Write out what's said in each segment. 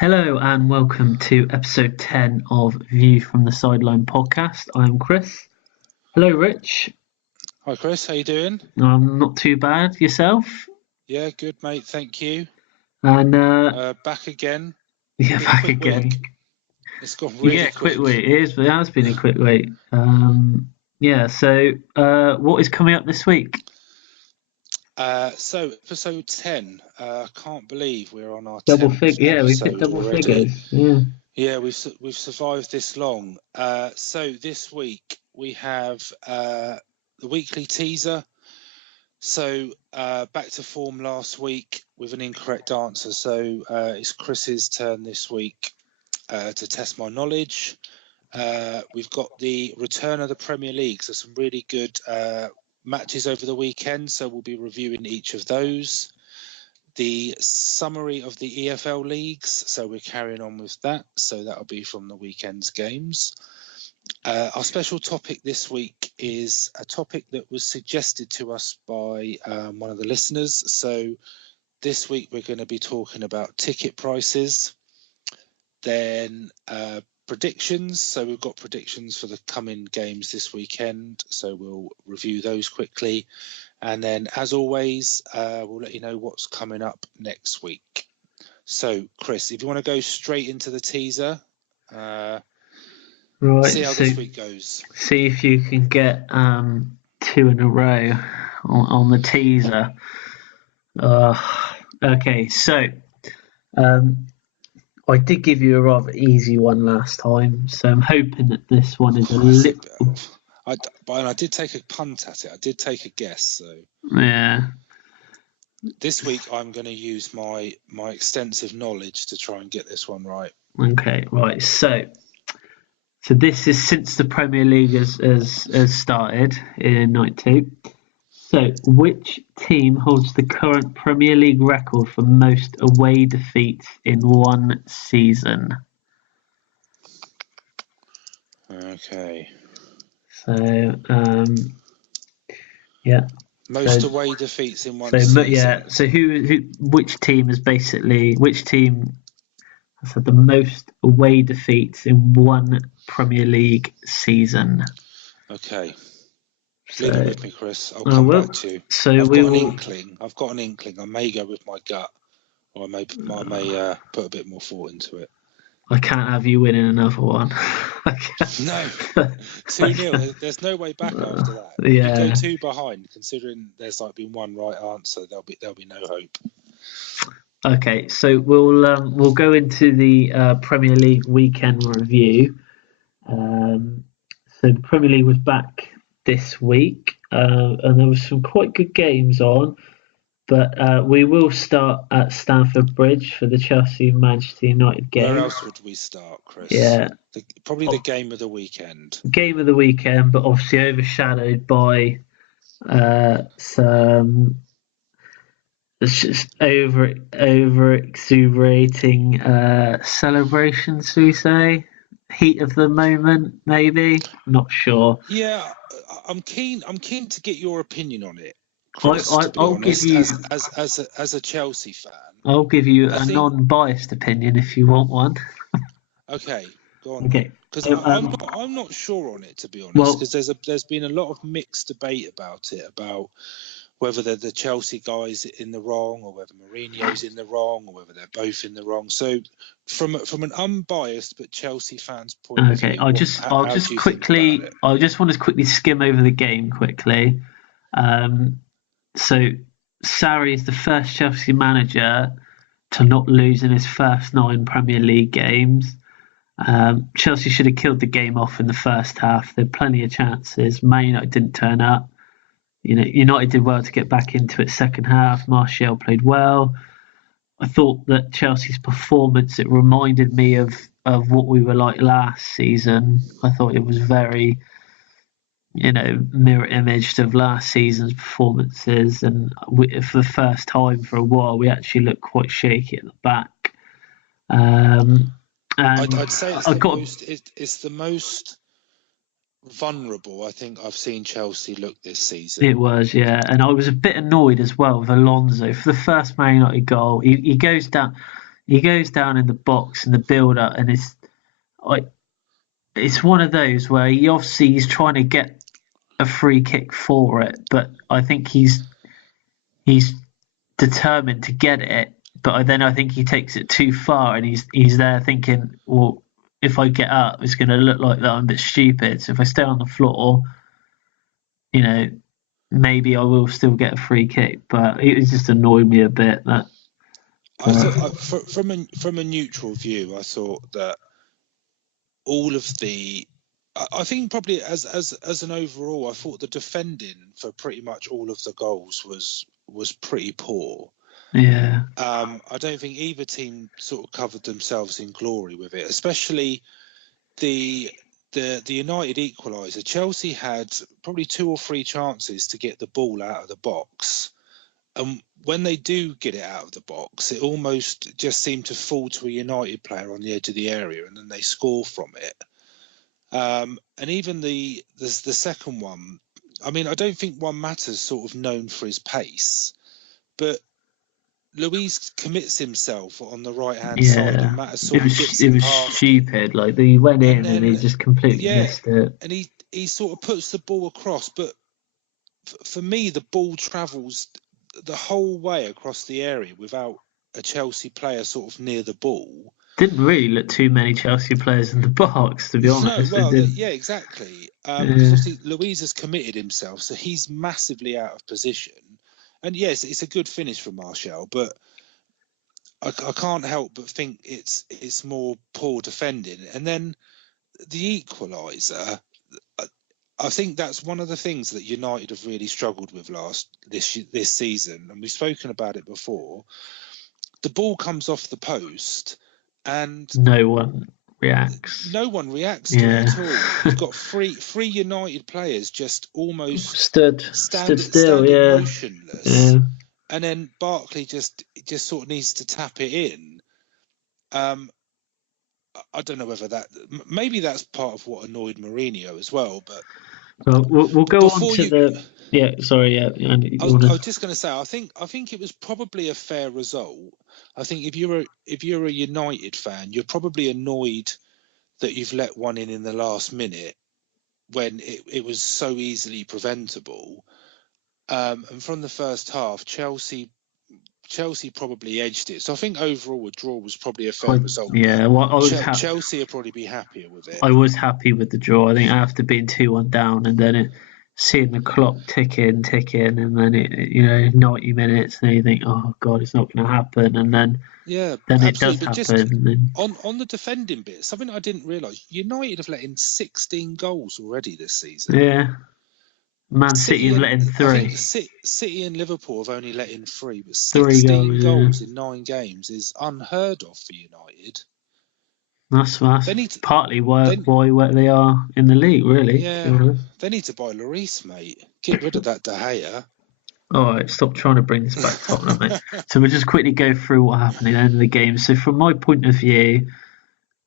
Hello and welcome to episode 10 of View from the Sideline podcast. I'm Chris. Hello, Rich. Hi, Chris. How you doing? I'm not too bad. Yourself? Yeah, good, mate. Thank you. And back again. yeah, Been a back quick again. week. It's gone really Quick quick. week. It has been a quick week. So what is coming up this week? So episode 10. I can't believe we're on our Double 10th figure. Yeah, we've hit episode double already. figures. Yeah. Yeah, we've survived this long. So this week we have the weekly teaser. So back to form last week with an incorrect answer. So it's Chris's turn this week to test my knowledge. We've got the return of the Premier League, so some really good matches over the weekend, so we'll be reviewing each of those. The summary of the EFL leagues, so we're carrying on with that, so that'll be from the weekend's games. Our special topic this week is a topic that was suggested to us by one of the listeners. So this week we're going to be talking about ticket prices, then predictions. So we've got predictions for the coming games this weekend, so we'll review those quickly, and then as always we'll let you know what's coming up next week. So Chris, if you want to go straight into the teaser, Right. See how this week goes. See if you can get 2 in a row on the teaser. Okay, so I did give you a rather easy one last time, so I'm hoping that this one is a little. I did take a punt at it. I did take a guess. So yeah. This week I'm going to use my extensive knowledge to try and get this one right. Okay, right. So this is since the Premier League has started in 92. So, which team holds the current Premier League record for most away defeats in one season? Okay. So, yeah. Most away defeats in one season. Yeah. So, which team has had the most away defeats in one Premier League season? Okay. Leave it with me, Chris. I'll come back to you. So I've got an inkling. I may go with my gut, or I may put a bit more thought into it. I can't have you winning another one. No, 2-0. There's no way back after that. Yeah. You go 2 behind, considering there's been one right answer. There'll be no hope. Okay, so we'll go into the Premier League weekend review. So the Premier League was back this week, and there was some quite good games on. But we will start at Stamford Bridge for the Chelsea-Manchester United game. Where else would we start, Chris? Yeah. Probably the game of the weekend. Game of the weekend, but obviously overshadowed by some just over exuberating celebrations, should we say? Heat of the moment, maybe? Not sure. Yeah, I'm keen to get your opinion on it. Chris, I'll give you as a Chelsea fan. I'll give you non-biased opinion if you want one. Okay, go on. Okay, because I'm not sure on it, to be honest. Because there's been a lot of mixed debate about it, about whether they're the Chelsea guys in the wrong, or whether Mourinho's in the wrong, or whether they're both in the wrong. So from an unbiased but Chelsea fans' point of view, I just want to quickly skim over the game quickly. So Sarri is the first Chelsea manager to not lose in his first 9 Premier League games. Chelsea should have killed the game off in the first half. There were plenty of chances. Man United didn't turn up. United did well to get back into it second half. Martial played well. I thought that Chelsea's performance, it reminded me of what we were like last season. I thought it was very mirror imaged of last season's performances, and for the first time for a while we actually looked quite shaky at the back. I'd say it's the most vulnerable I think I've seen Chelsea look this season. It was, yeah, and I was a bit annoyed as well with Alonso for the first Man United goal. He goes down. he goes down in the box in the build-up, and it's one of those where he's trying to get a free kick for it, but I think he's determined to get it. But then I think he takes it too far, and he's there thinking, well, if I get up, it's going to look like that I'm a bit stupid. So if I stay on the floor, maybe I will still get a free kick. But it just annoyed me a bit. That I thought, from a neutral view, I thought that all of the, I think probably as an overall, I thought the defending for pretty much all of the goals was pretty poor. Yeah. I don't think either team sort of covered themselves in glory with it, especially the United equaliser. Chelsea had probably 2 or 3 chances to get the ball out of the box. And when they do get it out of the box, it almost just seemed to fall to a United player on the edge of the area, and then they score from it. And even the second one, I mean, I don't think Juan Mata's sort of known for his pace, but Luiz commits himself on the right-hand side, and Mata sort of gets it was past stupid. Like, he went in and he just completely missed it. And he sort of puts the ball across, but for me, the ball travels the whole way across the area without a Chelsea player sort of near the ball. Didn't really look too many Chelsea players in the box, to be honest. No, well, yeah, exactly. Because obviously Luiz has committed himself, so he's massively out of position. And yes, it's a good finish from Martial, but I can't help but think it's more poor defending. And then the equaliser, I think that's one of the things that United have really struggled with this season, and we've spoken about it before. The ball comes off the post, and no one reacts. No one reacts to it at all. You've got three United players just almost stood still, motionless. Yeah. And then Barkley just sort of needs to tap it in. I don't know whether maybe that's part of what annoyed Mourinho as well. But we'll go on to the. Yeah, sorry. Yeah, I was just going to say, I think it was probably a fair result. I think if you're a United fan, you're probably annoyed that you've let one in the last minute when it was so easily preventable. And from the first half, Chelsea probably edged it. So I think overall a draw was probably a fair result. Yeah, well, Chelsea will probably be happier with it. I was happy with the draw. I think after being 2-1 down, and then seeing the clock ticking, and then 90 minutes, and then you think, oh God, it's not going to happen, and then it does happen. On the defending bit, something I didn't realise: United have let in 16 goals already this season. Yeah. Man City have let in 3. I think City and Liverpool have only let in 3, but 16 goals in 9 games is unheard of for United. That's partly why they are in the league, really. Yeah, they need to buy Lloris, mate. Get rid of that De Gea. All right, stop trying to bring this back, Tottenham, mate. So we'll just quickly go through what happened at the end of the game. So from my point of view,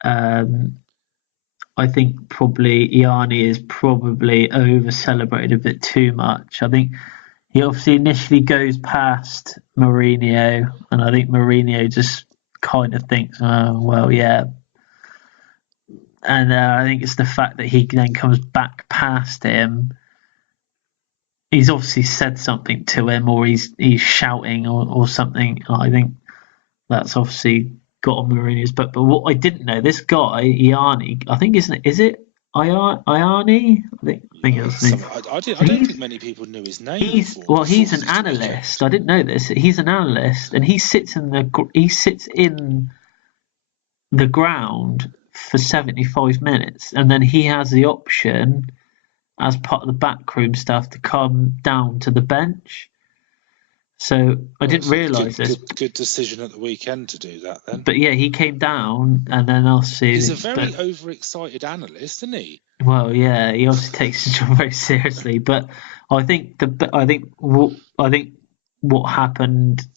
I think probably Iani is probably over-celebrated a bit too much. I think he obviously initially goes past Mourinho, and I think Mourinho just kind of thinks, oh, well, yeah. And I think it's the fact that he then comes back past him. He's obviously said something to him, or he's shouting or something. I think that's obviously got on Mourinho's back. But what I didn't know, this guy Iani, I think is it Iani? I think it's his name. I don't think many people knew his name. He's an analyst. I didn't know this. He's an analyst, and he sits in the ground for 75 minutes, and then he has the option as part of the backroom stuff to come down to the bench. So I didn't realise this. Good decision at the weekend to do that then. But yeah, he came down, and then I'll see. He's a very overexcited analyst, isn't he? Well, yeah, he obviously takes his job very seriously. But I think what happened,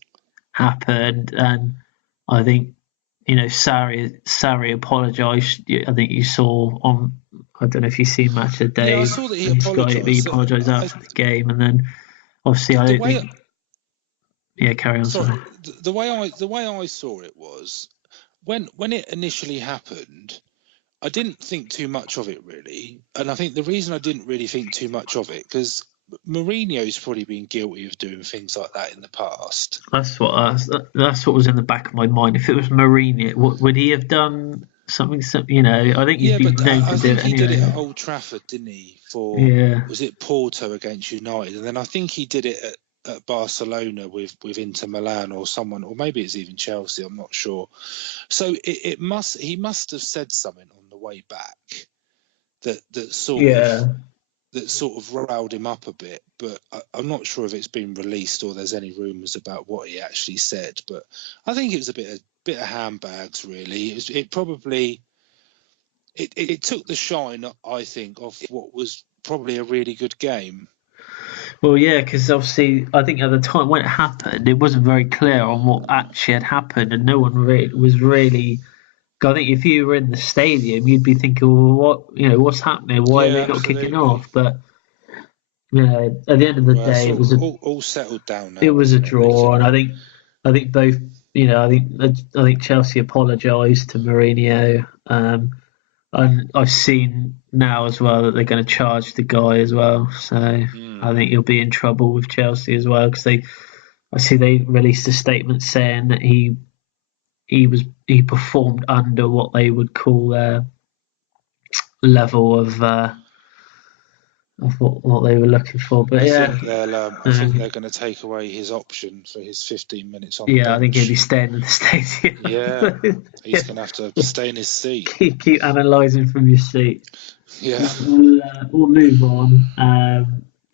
and I think Sarri apologised. I think you saw on. I don't know if you've seen Match of the Day. Yeah, I saw that he apologised. He apologised after the game, and then obviously I don't think. Yeah, carry on. Sorry. The way I saw it was when it initially happened, I didn't think too much of it really, and I think the reason I didn't really think too much of it because Mourinho's probably been guilty of doing things like that in the past. That's what was in the back of my mind. If it was Mourinho, would he have done something? I think he's Yeah, been but known I to do think it he did it anyway. at Old Trafford, didn't he? Yeah. Was it Porto against United, and then I think he did it at Barcelona with Inter Milan or someone, or maybe it's even Chelsea. I'm not sure. So he must have said something on the way back that sort of riled him up a bit, but I'm not sure if it's been released or there's any rumours about what he actually said. But I think it was a bit of handbags, really. It took the shine, I think, off what was probably a really good game. Well, yeah, because obviously, I think at the time when it happened, it wasn't very clear on what actually had happened, and no one was really. I think if you were in the stadium, you'd be thinking, "Well, what's happening? Why are they Yeah, not kicking absolutely. off?" But at the end of the Well, it's day, all settled down it now, was a isn't it? They draw, and can. I think both. I think Chelsea apologised to Mourinho. And I've seen now as well that they're going to charge the guy as well. So I think he'll be in trouble with Chelsea as well because I see they released a statement saying that he performed under what they would call their level of what they were looking for. But I think they're going to take away his option for his 15 minutes on the I think he'll be bench. staying in the stadium. Yeah, he's going to have to stay in his seat. Keep analysing from your seat. Yeah. We'll move on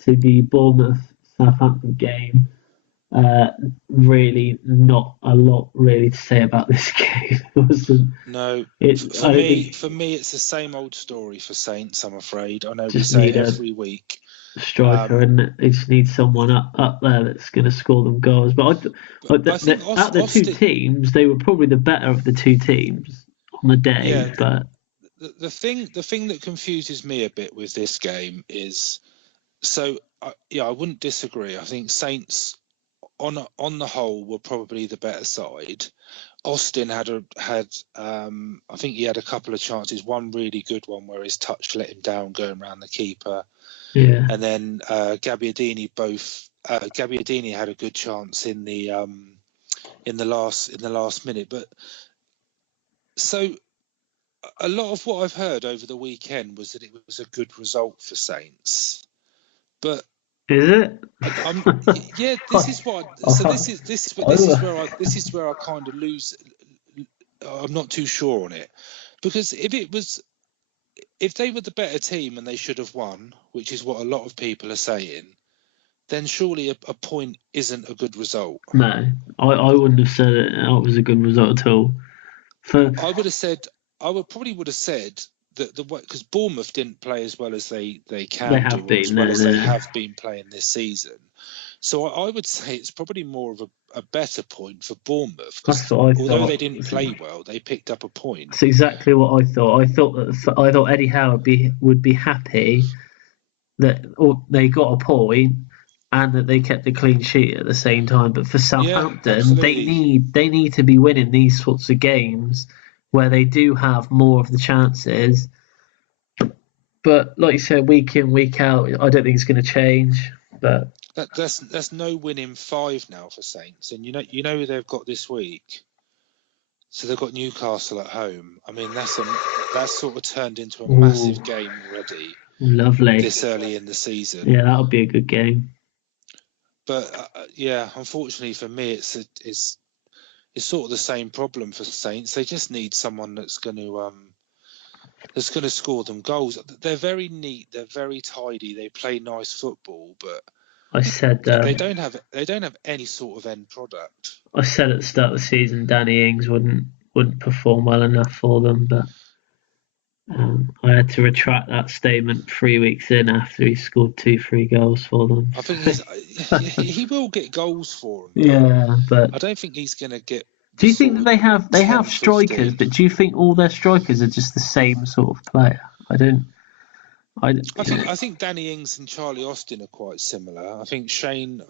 to the Bournemouth Southampton game. Really, not a lot really to say about this game. No, for me, it's the same old story for Saints. I'm afraid. I know we say it every week. Striker, and they just need someone up there that's going to score them goals. But I think out the two teams, they were probably the better of the two teams on the day. Yeah, but the thing that confuses me a bit with this game is I wouldn't disagree. I think Saints on the whole were probably the better side. Austin had I think he had a couple of chances. One really good one where his touch let him down going around the keeper. Yeah. And then Gabbiadini Gabbiadini had a good chance in the last minute. But so a lot of what I've heard over the weekend was that it was a good result for Saints. But is it? Yeah, this is what. So this is where I kind of lose. I'm not too sure on it because if they were the better team and they should have won, which is what a lot of people are saying, then surely a point isn't a good result. No, I wouldn't have said it was a good result at all. I would have said that because Bournemouth didn't play as well as they can do, or as well as they have been playing this season. So I would say it's probably more of a better point for Bournemouth because although they didn't play well, they picked up a point. That's exactly what I thought. I thought Eddie Howe would be happy that they got a point and that they kept a clean sheet at the same time. But for Southampton, they need to be winning these sorts of games where they do have more of the chances. But like you said, week in, week out, I don't think it's going to change. But that's no winning 5 now for Saints, and you know who they've got this week. So they've got Newcastle at home. I mean, that's sort of turned into a massive game already. Lovely. This early in the season. Yeah, that'll be a good game. But unfortunately for me, it's sort of the same problem for Saints. They just need someone that's going to score them goals. They're very neat. They're very tidy. They play nice football, but I said they don't have any sort of end product. I said at the start of the season, Danny Ings wouldn't perform well enough for them, but I had to retract that statement 3 weeks in after he scored 2-3 goals for them. I think he will get goals for them. Yeah, but I don't think he's going to get. Do you think that they have strikers, 15. But do you think all their strikers are just the same sort of player? I think Danny Ings and Charlie Austin are quite similar. I think Shane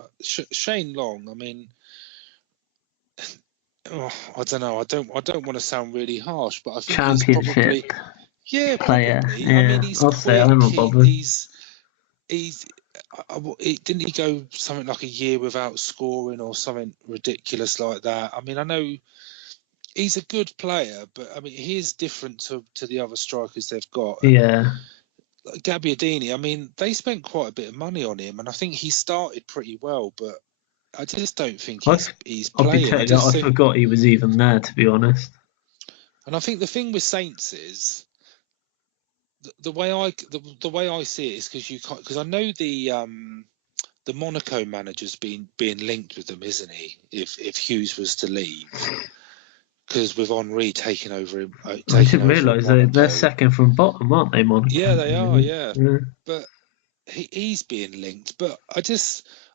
Long. I mean, I don't know. I don't want to sound really harsh, but I think he's Championship probably, yeah, player. probably. I mean, Yeah, he's I'll say quick. I'm not bothered. He's. Didn't he go something like a year without scoring or something ridiculous like that? I mean, I know he's a good player, but I mean, he is different to the other strikers they've got. Yeah. Gabbiadini, I mean, they spent quite a bit of money on him, and I think he started pretty well, but I just don't think he's I'll be playing. totally. I forgot he was even there, to be honest. And I think the thing with Saints is the way I see it is because you can't, because I know the Monaco manager's being linked with them, isn't he? If Hughes was to leave, because with Henri taking over I didn't realise they're second from bottom, aren't they, Monaco? Yeah, they are. Yeah. But he's being linked. But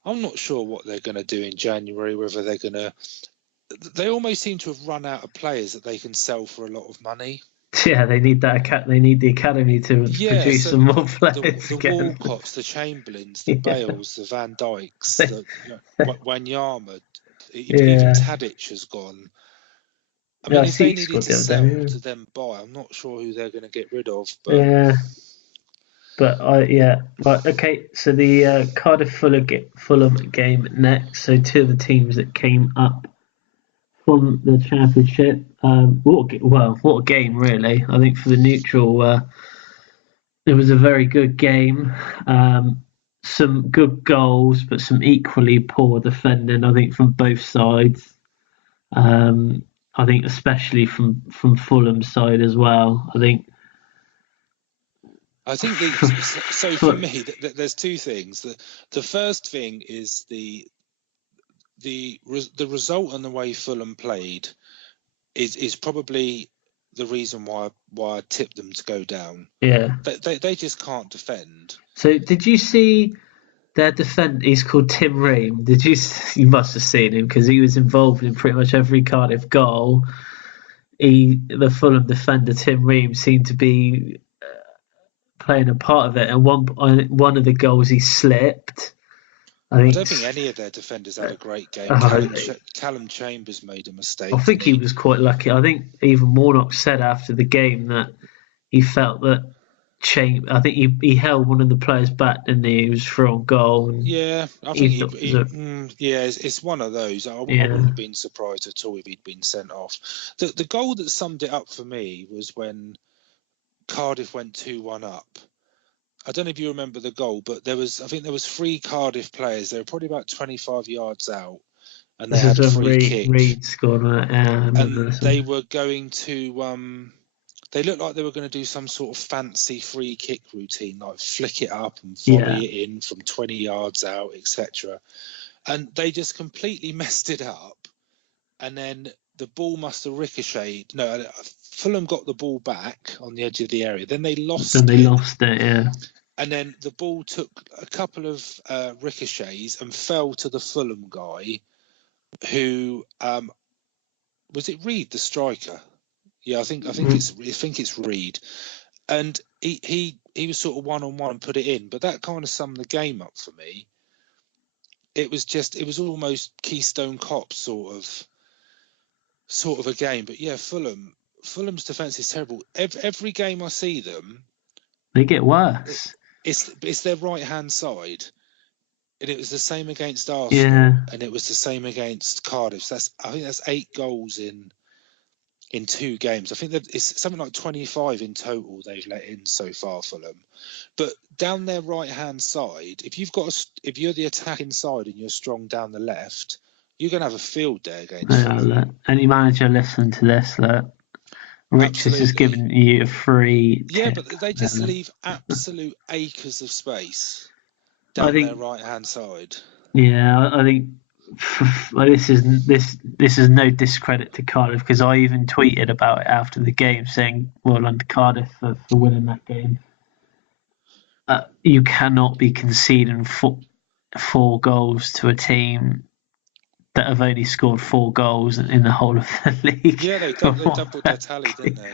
I'm not sure what they're going to do in January. Whether they're going to, they almost seem to have run out of players that they can sell for a lot of money. Yeah, they need that. They need the academy to produce some more players. The Walcotts, the Chamberlains, the Bales, the Van Dijks, the Wanyama, even Tadic has gone. I mean, if they needed to sell to then buy, I'm not sure who they're going to get rid of. But Right, okay. So the Cardiff Fulham game next. So two of the teams that came up from the Championship. What a game, really. I think for the neutral, it was a very good game. Some good goals, but some equally poor defending, I think, from both sides. I think especially from Fulham's side as well. I think so for me, there's two things. The first thing is the result and the way Fulham played is probably the reason why I tipped them to go down. Yeah, they just can't defend. So did you see their defender? He's called Tim Ream. Did you? You must have seen him because he was involved in pretty much every Cardiff goal. The Fulham defender Tim Ream seemed to be playing a part of it, and one of the goals he slipped. I don't think any of their defenders had a great game. Callum Chambers made a mistake. I think he was quite lucky. I think even Warnock said after the game that he felt that I think he held one of the players back, didn't he? He was through on goal. Yeah, I think it's one of those. I wouldn't have been surprised at all if he'd been sent off. The goal that summed it up for me was when Cardiff went 2-1 up. I don't know if you remember the goal, but I think there was 3 Cardiff players. They were probably about 25 yards out, and they had a free kick. Reed scored on it, and they were going to. They looked like they were going to do some sort of fancy free kick routine, like flick it up and volley it in from 20 yards out, etc. And they just completely messed it up. And then the ball must have ricocheted. No, Fulham got the ball back on the edge of the area. Then they lost it. Yeah. And then the ball took a couple of ricochets and fell to the Fulham guy, who was it Reed, the striker? Yeah, I think it's Reed, and he was sort of one-on-one and put it in. But that kind of summed the game up for me. It was almost Keystone Cops sort of a game. But yeah, Fulham's defence is terrible. Every game I see them, they get worse. It's their right hand side, and it was the same against Arsenal, and it was the same against Cardiff. I think that's 8 goals in 2 games. I think that it's something like 25 in total they've let in so far, Fulham. But down their right hand side, if you're the attacking side and you're strong down the left, you're going to have a field day against Fulham. Any manager listen to this? Look, Richards has given you a free. Yeah, but they just leave absolute acres of space down their right hand side. Yeah, I think. Well, this is no discredit to Cardiff, because I even tweeted about it after the game, saying well done to Cardiff for winning that game. You cannot be conceding 4 goals to a team that have only scored 4 goals in the whole of the league. Yeah, they doubled their tally, didn't they?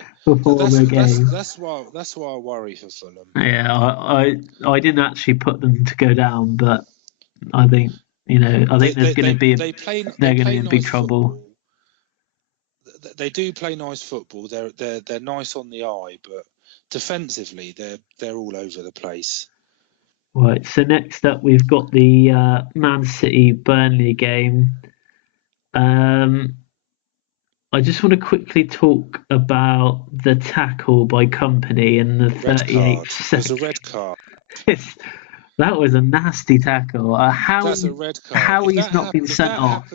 That's why I worry for Fulham. Yeah, I didn't actually put them to go down, but I think. I think there's going to be they're going to be in big trouble. they do play nice football. They're nice on the eye, but defensively they're all over the place. Right. So next up, we've got the Man City Burnley game. I just want to quickly talk about the tackle by Company in the Red 38th card. second. It was a red card. That was a nasty tackle. That's a red card. How he's not been sent off.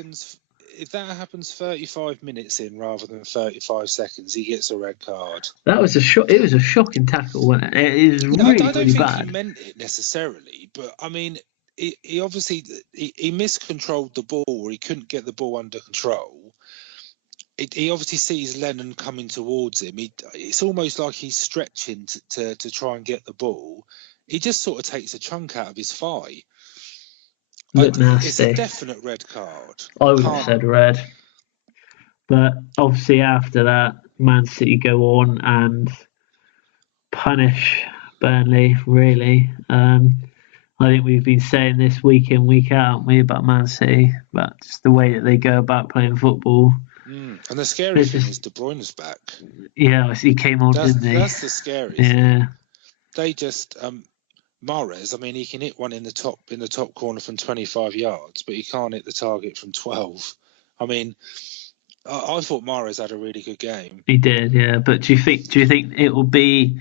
If that happens 35 minutes in rather than 35 seconds, he gets a red card. That was a shock. It was a shocking tackle, wasn't it? It was really, I don't really think bad. he meant it necessarily, but I mean, he obviously he miscontrolled the ball, or he couldn't get the ball under control. He obviously sees Lennon coming towards him. It's almost like he's stretching to try and get the ball. He just sort of takes a chunk out of his thigh. It's a definite red card. I would have said red. But obviously after that, Man City go on and punish Burnley, really. I think we've been saying this week in, week out, about Man City, but just the way that they go about playing football. And the scary thing is De Bruyne's back. Yeah, he came on, didn't he? That's the scary thing. They just Mahrez, I mean, he can hit one in the top corner from 25 yards, but he can't hit the target from 12. I mean, I thought Mahrez had a really good game. He did, yeah. But do you think it will be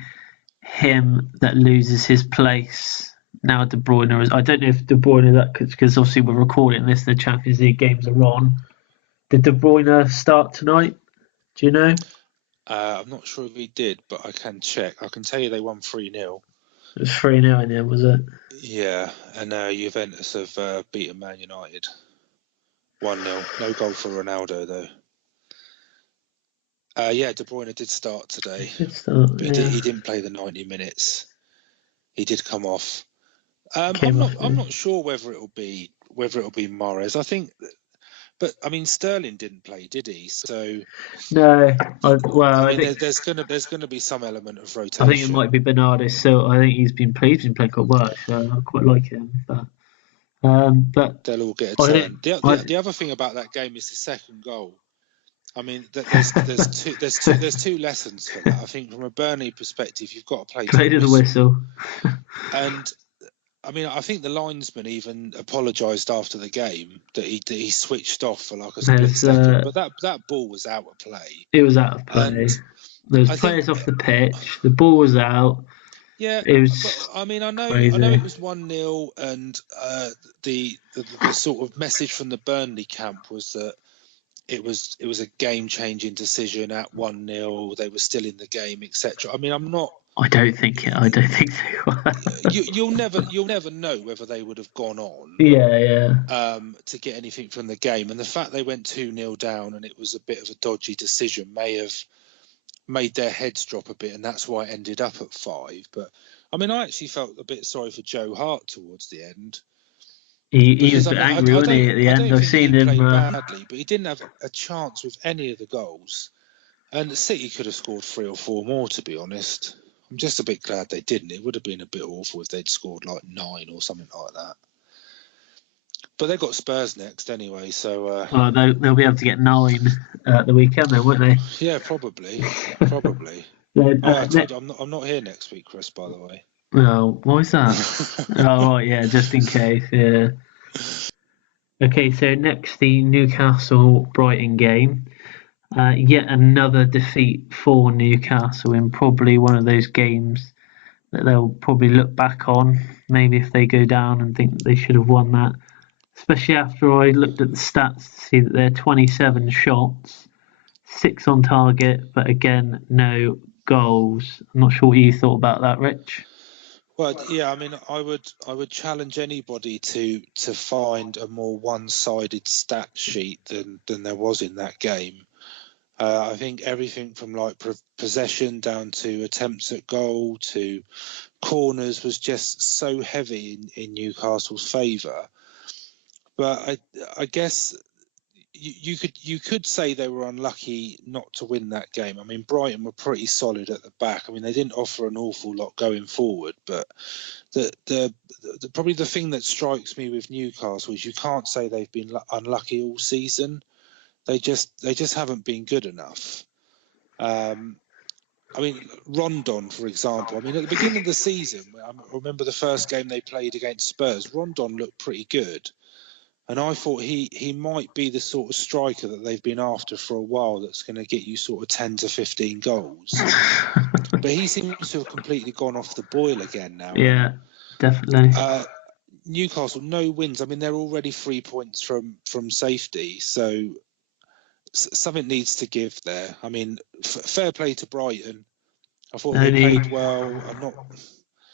him that loses his place now? De Bruyne I don't know if De Bruyne because obviously we're recording this, the Champions League games are on. Did De Bruyne start tonight? Do you know? I'm not sure if he did, but I can check. I can tell you they won 3-0. It was 3-0 in the end, was it? Yeah, and Juventus have beaten Man United 1-0. No goal for Ronaldo, though. De Bruyne did start today. But he didn't play the 90 minutes. He did come off. I'm not sure whether it'll be Mahrez. I think, but I mean Sterling didn't play, did he? So no. I think there's gonna be some element of rotation. I think it might be Bernardo Silva. I think he's been playing quite well. So I quite like him. But they'll all get a turn. The other thing about that game is the second goal. I mean, there's two lessons for that. I think from a Burnley perspective, you've got to play to the whistle. And I mean, I think the linesman even apologised after the game that he switched off for like a split second. But that ball was out of play. It was out of play. There was players off the pitch. The ball was out. Yeah, it was. But, I mean, I know it was 1-0, and the sort of message from the Burnley camp was that it was a game-changing decision at 1-0. They were still in the game, etc. I mean, I don't think they were. You'll never know whether they would have gone on. Yeah. To get anything from the game, and the fact they went 2-0 down and it was a bit of a dodgy decision may have made their heads drop a bit, and that's why it ended up at 5. But I mean, I actually felt a bit sorry for Joe Hart towards the end. He was a bit angry, wasn't he, at the end? I've seen him play badly, but he didn't have a chance with any of the goals. And the City could have scored 3 or 4 more, to be honest. I'm just a bit glad they didn't. It would have been a bit awful if they'd scored like 9 or something like that. But they've got Spurs next anyway, so... they'll be able to get 9 at the weekend then, won't they? Yeah, probably. I'm not here next week, Chris, by the way. Oh, why is that? Oh, right, yeah, just in case, yeah. Okay, so next, the Newcastle-Brighton game. Yet another defeat for Newcastle in probably one of those games that they'll probably look back on, maybe if they go down and think that they should have won that. Especially after I looked at the stats to see that they're 27 shots, 6 on target, but again, no goals. I'm not sure what you thought about that, Rich. Well, yeah, I mean, I would challenge anybody to find a more one-sided stat sheet than there was in that game. I think everything from like possession down to attempts at goal to corners was just so heavy in Newcastle's favour. But I guess you could say they were unlucky not to win that game. I mean, Brighton were pretty solid at the back. I mean, they didn't offer an awful lot going forward, but the probably the thing that strikes me with Newcastle is you can't say they've been unlucky all season. They just haven't been good enough. I mean, Rondon, for example. I mean, at the beginning of the season, I remember the first game they played against Spurs. Rondon looked pretty good, and I thought he might be the sort of striker that they've been after for a while. That's going to get you sort of 10 to 15 goals. But he seems to have completely gone off the boil again now. Yeah, definitely. Newcastle, no wins. I mean, they're already 3 points from safety, so something needs to give there. I mean, fair play to Brighton. I thought they played well. I'm not.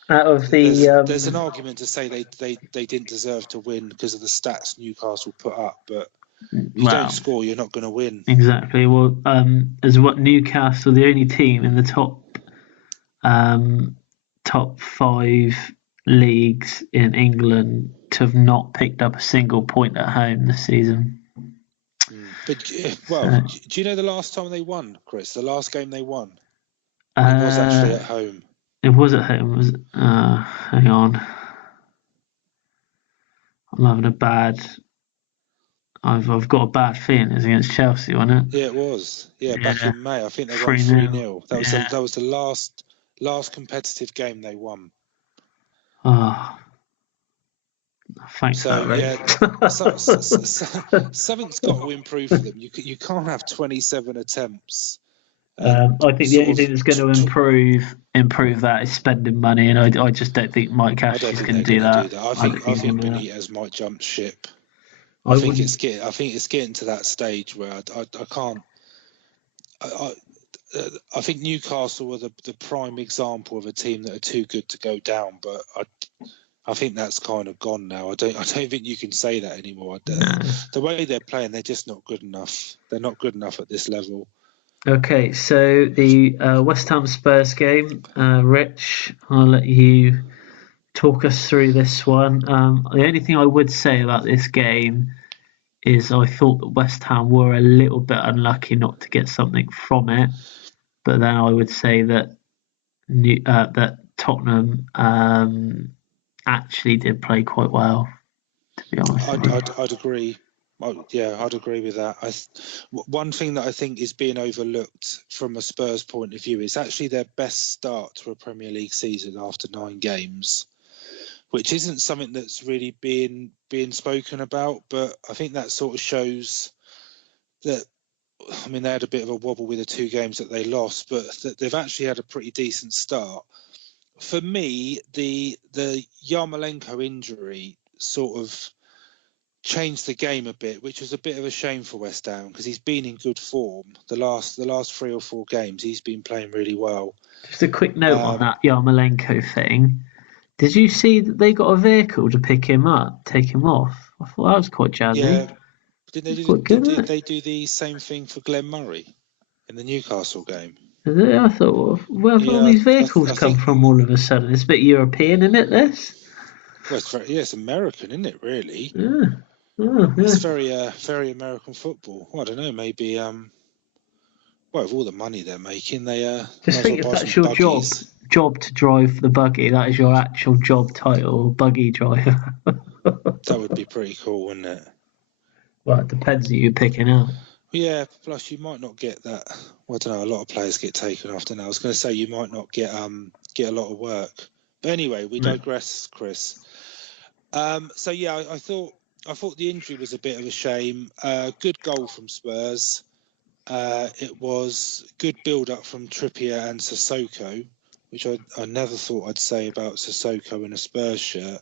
Out of there's an argument to say they didn't deserve to win because of the stats Newcastle put up, but if you don't score, you're not going to win. Exactly. Well, as what Newcastle, the only team in the top 5 leagues in England to have not picked up a single point at home this season. But do you know the last time they won, Chris? The last game they won, it was actually at home. It was at home. Hang on, I'm having a bad. I've got a bad feeling it's against Chelsea, wasn't it? Yeah, it was. Yeah, back in May. I think they won 3-0. That was the last competitive game they won. Oh, thanks for that, yeah, something's got to improve for them. You can't have 27 attempts. I think the only thing that's going to improve that is spending money, and I just don't think Mike Ashley's going to do that. I think Benitez might jump ship. I think it's getting to that stage where I can't. I think Newcastle are the prime example of a team that are too good to go down, but I think that's kind of gone now. I don't think you can say that anymore. The way they're playing, they're just not good enough. They're not good enough at this level. Okay, so the West Ham Spurs game, Rich, I'll let you talk us through this one. The only thing I would say about this game is I thought that West Ham were a little bit unlucky not to get something from it, but then I would say that that Tottenham actually did play quite well, to be honest. I'd agree. I'd agree with that. One thing that I think is being overlooked from a Spurs point of view is actually their best start to a Premier League season after 9 games, which isn't something that's really being spoken about. But I think that sort of shows that. I mean, they had a bit of a wobble with the 2 games that they lost, but they've actually had a pretty decent start. For me, the Yarmolenko injury sort of changed the game a bit, which was a bit of a shame for West Ham because he's been in good form the last 3 or 4 games. He's been playing really well. Just a quick note on that Yarmolenko thing. Did you see that they got a vehicle to pick him up, take him off? I thought that was quite jazzy. Yeah. Did they do the same thing for Glenn Murray in the Newcastle game? I thought, where have all these vehicles come from all of a sudden? It's a bit European, isn't it, this? Well, it's American, isn't it, really? Yeah. Oh, yeah. It's very American football. Well, I don't know, maybe, with all the money they're making, they... Just think if that's your job to drive the buggy, that is your actual job title, buggy driver. That would be pretty cool, wouldn't it? Well, it depends who you're picking out. Yeah, plus you might not get that. Well, I don't know. A lot of players get taken after now. I was going to say you might not get a lot of work. But anyway, we digress, Chris. So yeah, I thought the injury was a bit of a shame. Good goal from Spurs. It was good build-up from Trippier and Sissoko, which I never thought I'd say about Sissoko in a Spurs shirt.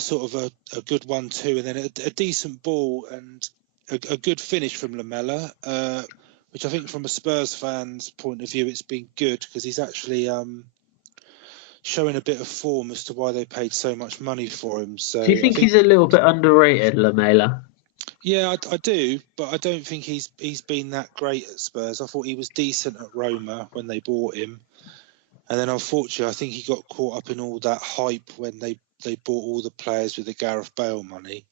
Sort of a good 1-2, and then a decent ball and a good finish from Lamela, which I think from a Spurs fan's point of view, it's been good because he's actually showing a bit of form as to why they paid so much money for him. So do you think he's a little bit underrated, Lamela? Yeah, I do, but I don't think he's been that great at Spurs. I thought he was decent at Roma when they bought him, and then unfortunately, I think he got caught up in all that hype when they bought all the players with the Gareth Bale money.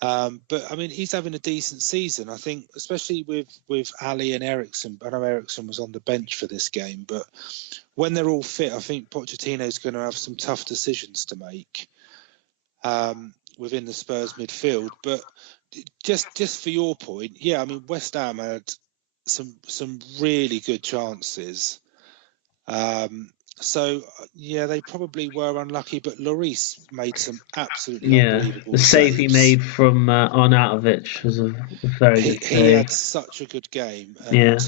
But I mean, he's having a decent season. I think, especially with Ali and Eriksen. I know Eriksen was on the bench for this game, but when they're all fit, I think Pochettino's going to have some tough decisions to make within the Spurs midfield. But just for your point, yeah, I mean West Ham had some really good chances. So yeah, they probably were unlucky, but Lloris made some absolutely The unbelievable save he saves. made from Arnautovic was a very good save. He had such a good game, and Yeah.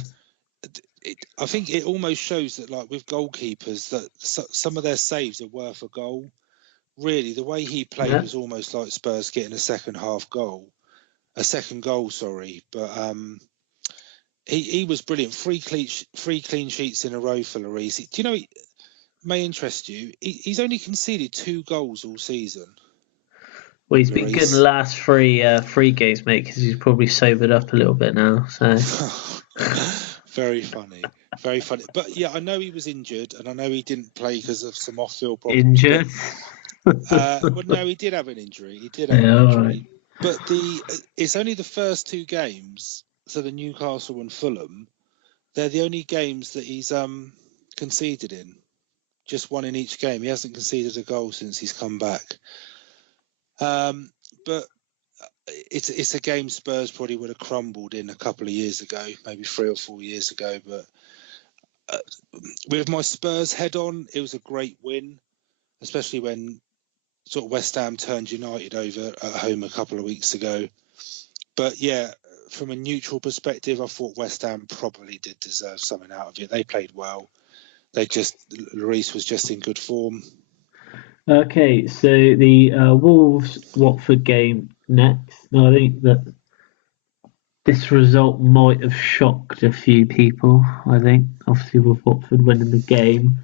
I think it almost shows that, like with goalkeepers, that some of their saves are worth a goal. Really, the way he played was almost like Spurs getting a second goal, sorry. But he was brilliant. Three clean sheets in a row for Lloris. Do you know, it may interest you, he's only conceded 2 goals all season. Well, he's been good in the last three games, mate, because he's probably sobered up a little bit now. So very funny. But yeah, I know he was injured, and I know he didn't play because of some off-field problems. Injured? Well, no, he did have an injury. Right. But it's only the first 2 games, so the Newcastle and Fulham, they're the only games that he's conceded in. Just one in each game. He hasn't conceded a goal since he's come back. But it's a game Spurs probably would have crumbled in a couple of years ago, maybe 3 or 4 years ago. But with my Spurs head on, it was a great win, especially when sort of West Ham turned United over at home a couple of weeks ago. But yeah, from a neutral perspective, I thought West Ham probably did deserve something out of it. They played well. Lloris was just in good form. Okay, so the Wolves-Watford game next. Now, I think that this result might have shocked a few people, I think, obviously with Watford winning the game.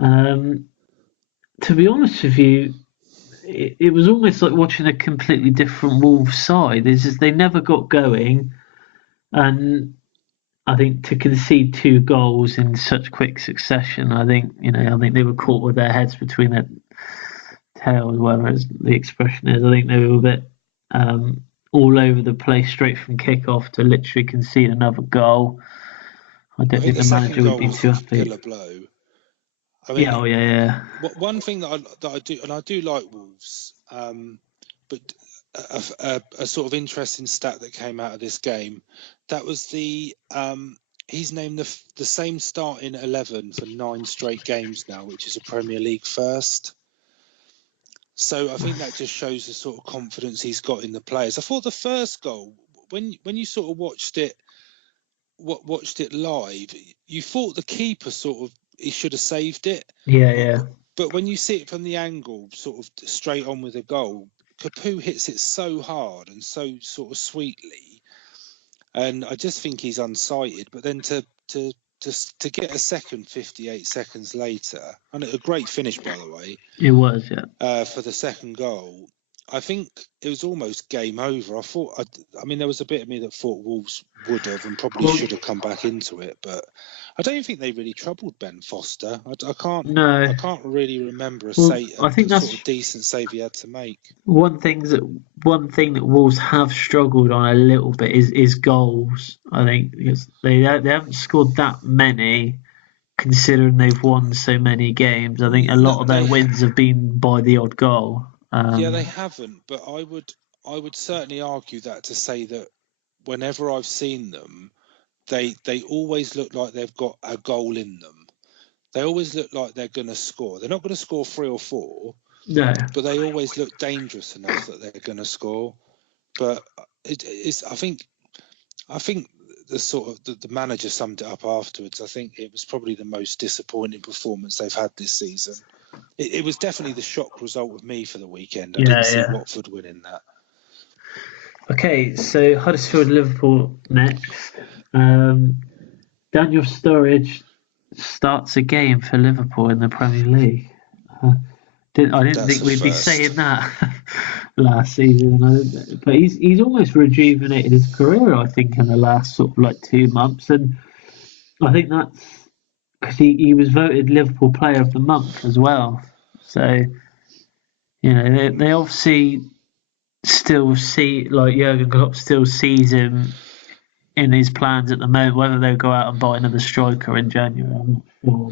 To be honest with you, it was almost like watching a completely different Wolves side. It's just they never got going, and I think to concede 2 goals in such quick succession, I think they were caught with their heads between their tails, whatever the expression is. I think they were a bit all over the place straight from kickoff to literally concede another goal. I don't think the manager would be too happy. Killer blow. I mean, yeah. One thing that I do, and I do like Wolves, but a sort of interesting stat that came out of this game, that was he's named the same starting 11 for 9 straight games now, which is a Premier League first. So I think that just shows the sort of confidence he's got in the players. I thought the first goal, when you sort of watched it live, you thought the keeper he should have saved it. Yeah. But when you see it from the angle, sort of straight on with a goal, Capoue hits it so hard and so sort of sweetly, and I just think he's unsighted. But then to get a second 58 seconds later, and a great finish, by the way. It was, yeah. For the second goal, I think it was almost game over. I mean, there was a bit of me that thought Wolves would have and probably should have come back into it, but I don't think they really troubled Ben Foster. I can't really remember a sort of decent save he had to make. One thing that Wolves have struggled on a little bit is goals. I think because they haven't scored that many, considering they've won so many games. I think a lot of their wins have been by the odd goal. Yeah, they haven't, but I would certainly argue that to say that whenever I've seen them, they always look like they've got a goal in them. They always look like they're going to score. They're not going to score 3 or 4, no, but they always look dangerous enough that they're going to score. But I think the sort of the manager summed it up afterwards. I think it was probably the most disappointing performance they've had this season. It was definitely the shock result with me for the weekend. I didn't see Watford winning that. Okay, so Huddersfield Liverpool next. Daniel Sturridge starts a game for Liverpool in the Premier League. I didn't think we'd be saying that last season, but he's almost rejuvenated his career. I think in the last sort of 2 months, and I think that's because he was voted Liverpool Player of the Month as well. So they obviously still see Jurgen Klopp still sees him in his plans at the moment. Whether they'll go out and buy another striker in January, I'm not sure.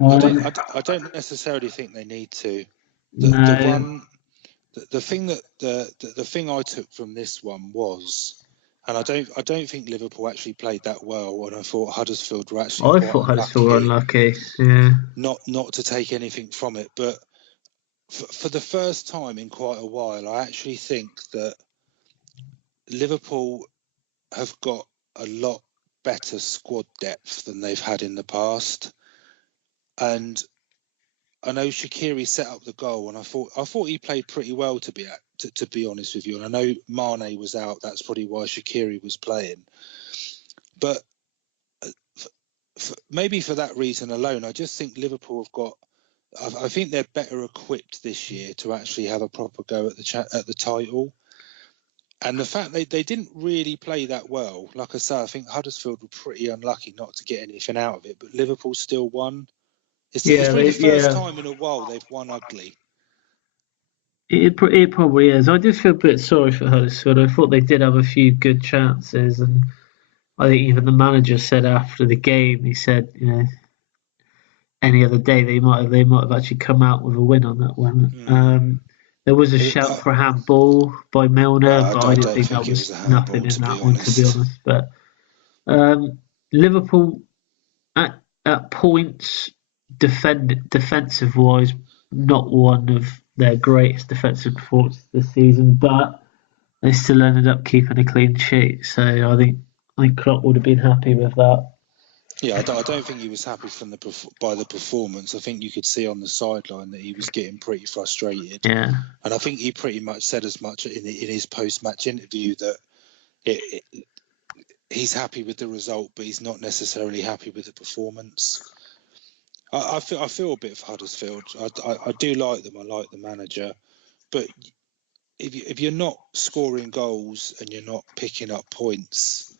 But I don't necessarily think they need to. The the thing that the thing I took from this one was, and I don't think Liverpool actually played that well, and I thought Huddersfield were actually I quite thought Huddersfield were unlucky. unlucky. Yeah. Not to take anything from it, but for the first time in quite a while, I actually think that Liverpool have got a lot better squad depth than they've had in the past. And I know Shaqiri set up the goal, and I thought he played pretty well to be honest with you. And I know Mane was out; that's probably why Shaqiri was playing. But maybe for that reason alone, I just think Liverpool have got. I think they're better equipped this year to actually have a proper go at the title. And the fact they didn't really play that well, like I say, I think Huddersfield were pretty unlucky not to get anything out of it, but Liverpool still won. It's probably the first time in a while they've won ugly. It probably is. I just feel a bit sorry for Huddersfield. I thought they did have a few good chances, and I think even the manager said after the game, he said, any other day they might have actually come out with a win on that one. There was a shout for a handball by Milner, but I didn't think that was nothing in that one, to be honest. But Liverpool at points, defensive wise, not one of their greatest defensive performances this season, but they still ended up keeping a clean sheet. So I think Klopp would have been happy with that. Yeah, I don't think he was happy by the performance. I think you could see on the sideline that he was getting pretty frustrated. Yeah, and I think he pretty much said as much in his post-match interview that he's happy with the result, but he's not necessarily happy with the performance. I feel a bit for Huddersfield. I do like them. I like the manager, but if you're not scoring goals and you're not picking up points,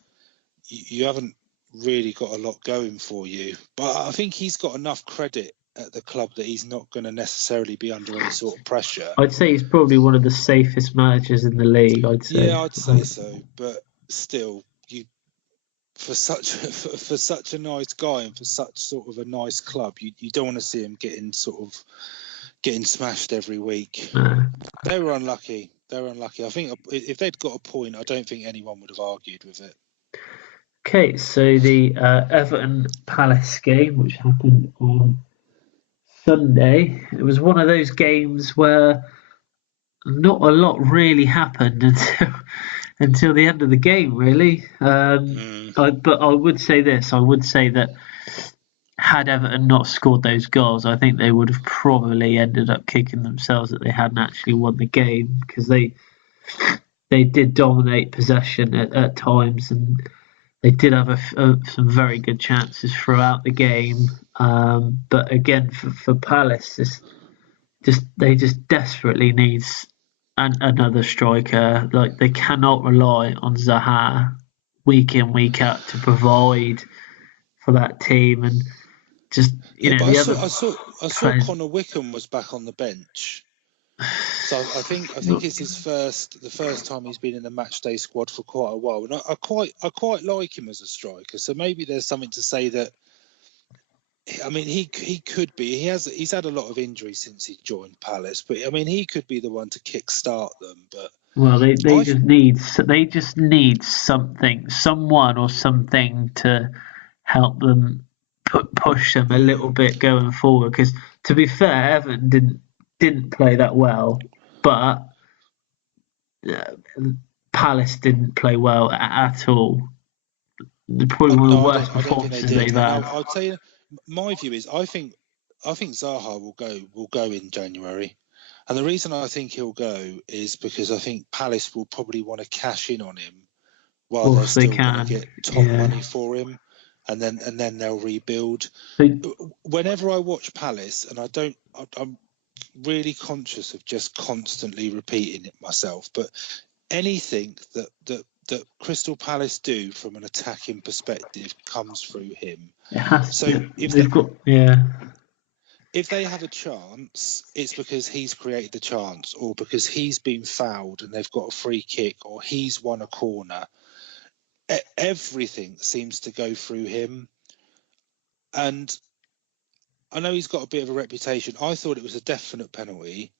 you haven't really got a lot going for you. But I think he's got enough credit at the club that he's not going to necessarily be under any sort of pressure. I'd say he's probably one of the safest managers in the league. I'd say so, but still, for such a nice guy and for such sort of a nice club, you don't want to see him getting smashed every week. They were unlucky. I think if they'd got a point, I don't think anyone would have argued with it. Okay, so the Everton Palace game, which happened on Sunday, it was one of those games where not a lot really happened until the end of the game, really. But I would say this: I would say that had Everton not scored those goals, I think they would have probably ended up kicking themselves that they hadn't actually won the game, because they did dominate possession at times, and they did have some very good chances throughout the game. But again, for Palace, they just desperately needs another striker. Like, they cannot rely on Zaha week in, week out to provide for that team. And just I saw Connor Wickham was back on the bench. So I think it's the first time he's been in the matchday squad for quite a while, and I quite like him as a striker. So maybe there's something to say that. I mean, he could be. He's had a lot of injuries since he joined Palace, but I mean, he could be the one to kickstart them. But they just need something, someone or something to help them push them a little bit going forward. Because to be fair, Everton didn't play that well, but Palace didn't play well at all. Probably one of the worst performances they've had. I'll tell you, my view is I think Zaha will go in January, and the reason I think he'll go is because I think Palace will probably want to cash in on him while they're still going to get top money for him, and then they'll rebuild. Whenever I watch Palace, and I'm really conscious of just constantly repeating it myself, but anything that Crystal Palace do from an attacking perspective comes through him. If they have a chance, it's because he's created the chance, or because he's been fouled and they've got a free kick, or he's won a corner. Everything seems to go through him. And I know he's got a bit of a reputation. I thought it was a definite penalty,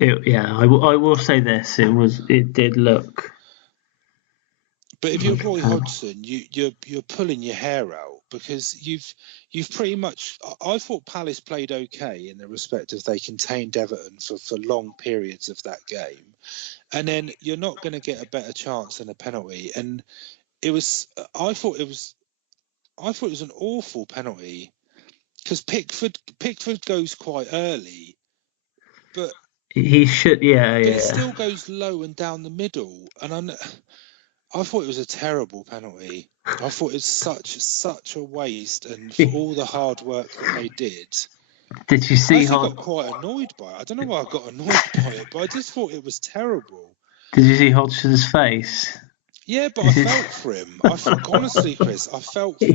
I will say this. It did look But if you're like a Roy penalty. Hodgson, you're pulling your hair out because you've pretty much. I thought Palace played okay in the respect of they contained Everton for long periods of that game, and then you're not going to get a better chance than a penalty. And it was. I thought it was an awful penalty because Pickford goes quite early, but He should, yeah, but it yeah. still goes low and down the middle, and I thought it was a terrible penalty. I thought it was such a waste, and for all the hard work that they did, Did you I see actually got quite annoyed by it. I don't know why I got annoyed by it, but I just thought it was terrible. Did you see Hodgson's face? Yeah, but I felt for him. Honestly, Chris, I felt for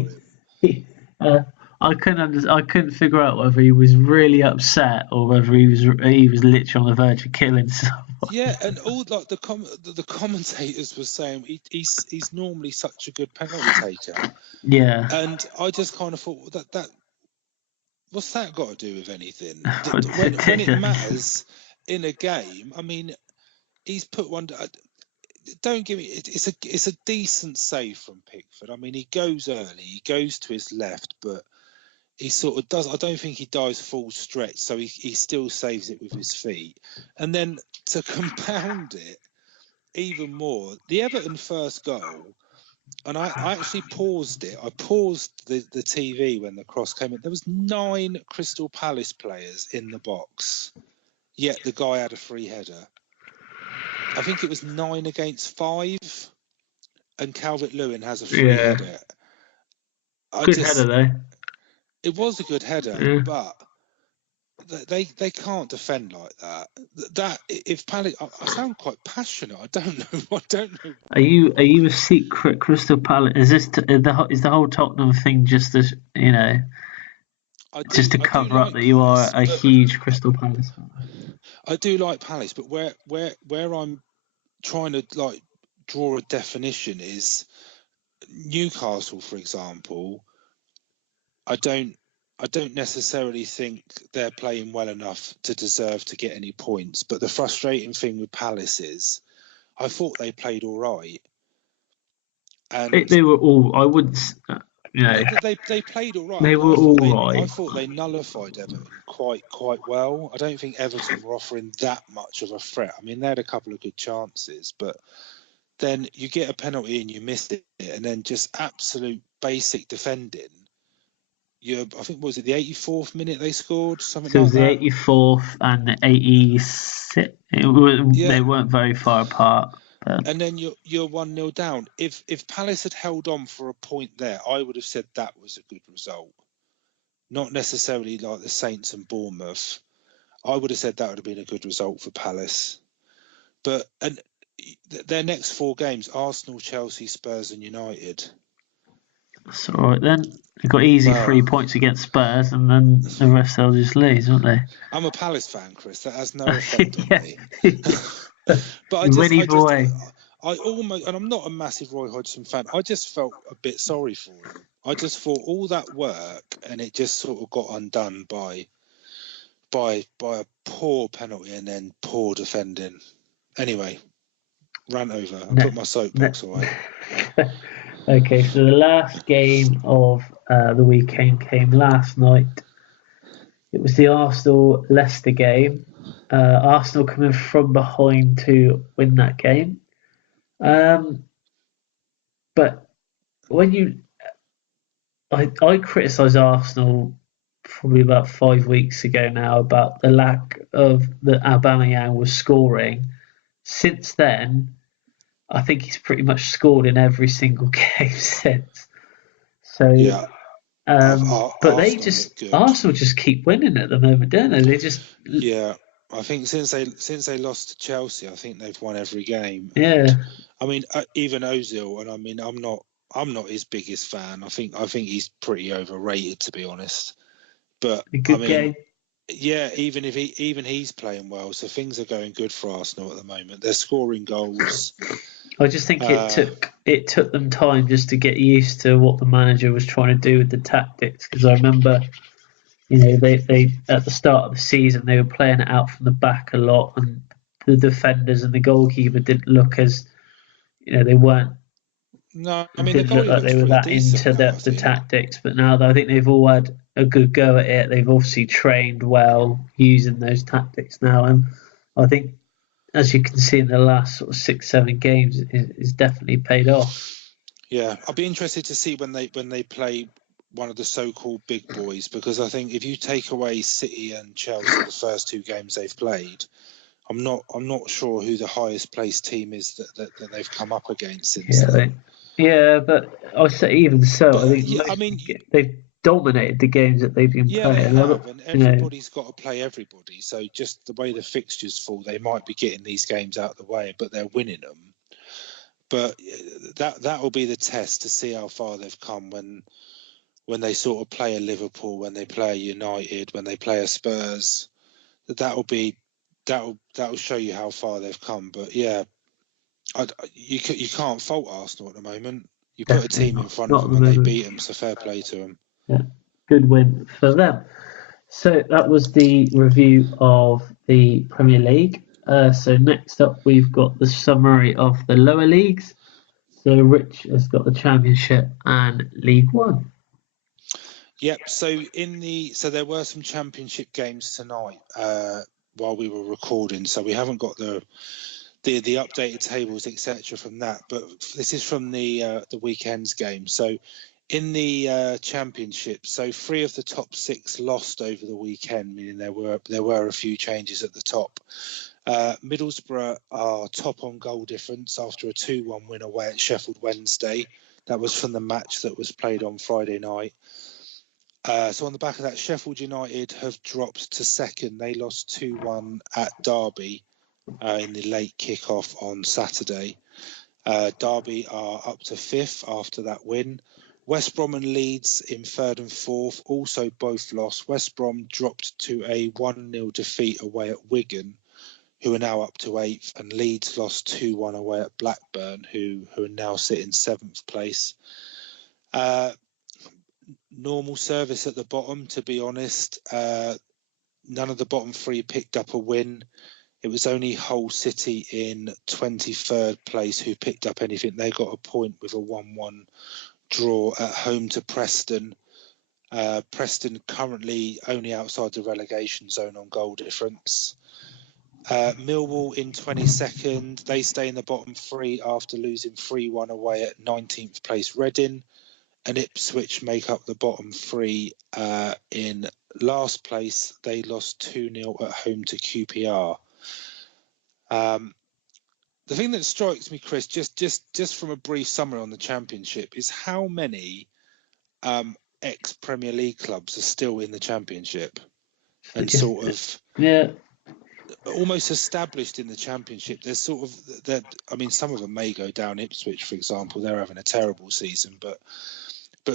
him. uh, I couldn't figure out whether he was really upset or whether he was literally on the verge of killing someone. Yeah, and all like the commentators were saying he's normally such a good penalty taker, Yeah. and I just kind of thought that what's that got to do with anything? When it matters in a game, I mean, he's put one. Don't give me. It's a decent save from Pickford. I mean, he goes early, he goes to his left, but he sort of does. I don't think he dives full stretch, so he still saves it with his feet. And then to compound it even more, the Everton first goal. And I actually paused it. I paused the TV when the cross came in. There was 9 Crystal Palace players in the box, yet the guy had a free header. I think it was 9 against 5, and Calvert-Lewin has a free header. Good header though. It was a good header, Yeah. but they can't defend like that. That if Palace, I sound quite passionate. I don't know. I don't know. Are you a secret Crystal Palace? Is this is the whole Tottenham thing just as just to I do cover up like that you are Palace, a huge Crystal Palace fan? I do like Palace, but where I'm trying to like draw a definition is Newcastle, for example. I don't necessarily think they're playing well enough to deserve to get any points. But the frustrating thing with Palace is I thought they played all right, and They were all. I wouldn't. You know, they played all right. I they mean, were all I right. thought they nullified Everton quite well. I don't think Everton were offering that much of a threat. I mean, they had a couple of good chances, but then you get a penalty and you missed it, and then just absolute basic defending. I think was it the 84th minute they scored, something So it like was the that. 84th and the 86th. Yeah, They weren't very far apart. But and then you're 1-0 down. If Palace had held on for a point there, I would have said that was a good result. Not necessarily like the Saints and Bournemouth. I would have said that would have been a good result for Palace. But and their next 4 games: Arsenal, Chelsea, Spurs, and United. that's all right then. They got easy Well, 3 points against Spurs, and then the rest they'll just lose, won't they? I'm a Palace fan, Chris. That has no effect on Yeah. me. But You win either way. I almost, and I'm not a massive Roy Hodgson fan. I just felt a bit sorry for him. I just thought all that work, and it just sort of got undone by a poor penalty and then poor defending. Anyway, rant over. I put my soapbox away. Okay, so the last game of the weekend came last night. It was the Arsenal-Leicester game. Arsenal coming from behind to win that game. But when I criticised Arsenal probably about 5 weeks ago now about the lack of that Aubameyang was scoring. Since then, I think he's pretty much scored in every single game since. So, Yeah, but Arsenal just keep winning at the moment, don't they? They just I think since they lost to Chelsea, I think they've won every game. yeah. And, I mean, even Ozil, and I mean, I'm not his biggest fan. I think he's pretty overrated, to be honest. But A good game. Yeah, even he's playing well, so things are going good for Arsenal at the moment. They're scoring goals. I just think it took them time just to get used to what the manager was trying to do with the tactics. Because I remember they at the start of the season they were playing it out from the back a lot, and the defenders and the goalkeeper didn't look as they weren't. No, I It mean the didn't look goalie like looks they were pretty that decent into now, I the think. tactics. But now I think they've all had a good go at it. They've obviously trained well using those tactics now, and I think, as you can see in the last sort of 6-7 games, it's definitely paid off. Yeah, I'll be interested to see when they play one of the so-called big boys, because I think if you take away City and Chelsea, the first 2 games they've played, I'm not sure who the highest placed team is that they've come up against since then. But I say even so, I But think yeah, I mean, they've dominated the games that they've been yeah, they playing. have, and everybody's got to play everybody. So just the way the fixtures fall, they might be getting these games out of the way, but they're winning them. But that will be the test to see how far they've come when they sort of play a Liverpool, when they play a United, when they play a Spurs. That'll show you how far they've come. But yeah, you can't fault Arsenal at the moment. You put a team in front of Not at them the and they moment. beat them, so fair play to them. Yeah, good win for them. So that was the review of the Premier League. So next up, we've got the summary of the lower leagues. So Rich has got the Championship and League One. Yep. So there were some Championship games tonight while we were recording. So we haven't got the updated tables etc. from that, but this is from the weekend's game. So in the Championship, so 3 of the top 6 lost over the weekend, meaning there were a few changes at the top. Middlesbrough are top on goal difference after a 2-1 win away at Sheffield Wednesday. That was from the match that was played on Friday night. So on the back of that, Sheffield United have dropped to second. They lost 2-1 at Derby in the late kick-off on Saturday. Derby are up to 5th after that win. West Brom and Leeds in 3rd and 4th, also both lost. West Brom dropped to a 1-0 defeat away at Wigan, who are now up to 8th, and Leeds lost 2-1 away at Blackburn, who are now sitting 7th place. Normal service at the bottom, to be honest. None of the bottom 3 picked up a win. It was only Hull City in 23rd place who picked up anything. They got a point with a 1-1 draw at home to Preston. Preston currently only outside the relegation zone on goal difference. Millwall in 22nd. They stay in the bottom 3 after losing 3-1 away at 19th place Reading. And Ipswich make up the bottom 3 in last place. They lost 2-0 at home to QPR. The thing that strikes me, Chris, just from a brief summary on the Championship, is how many ex-Premier League clubs are still in the Championship and sort of almost established in the Championship. There's sort of I mean, some of them may go down. Ipswich, for example, they're having a terrible season, but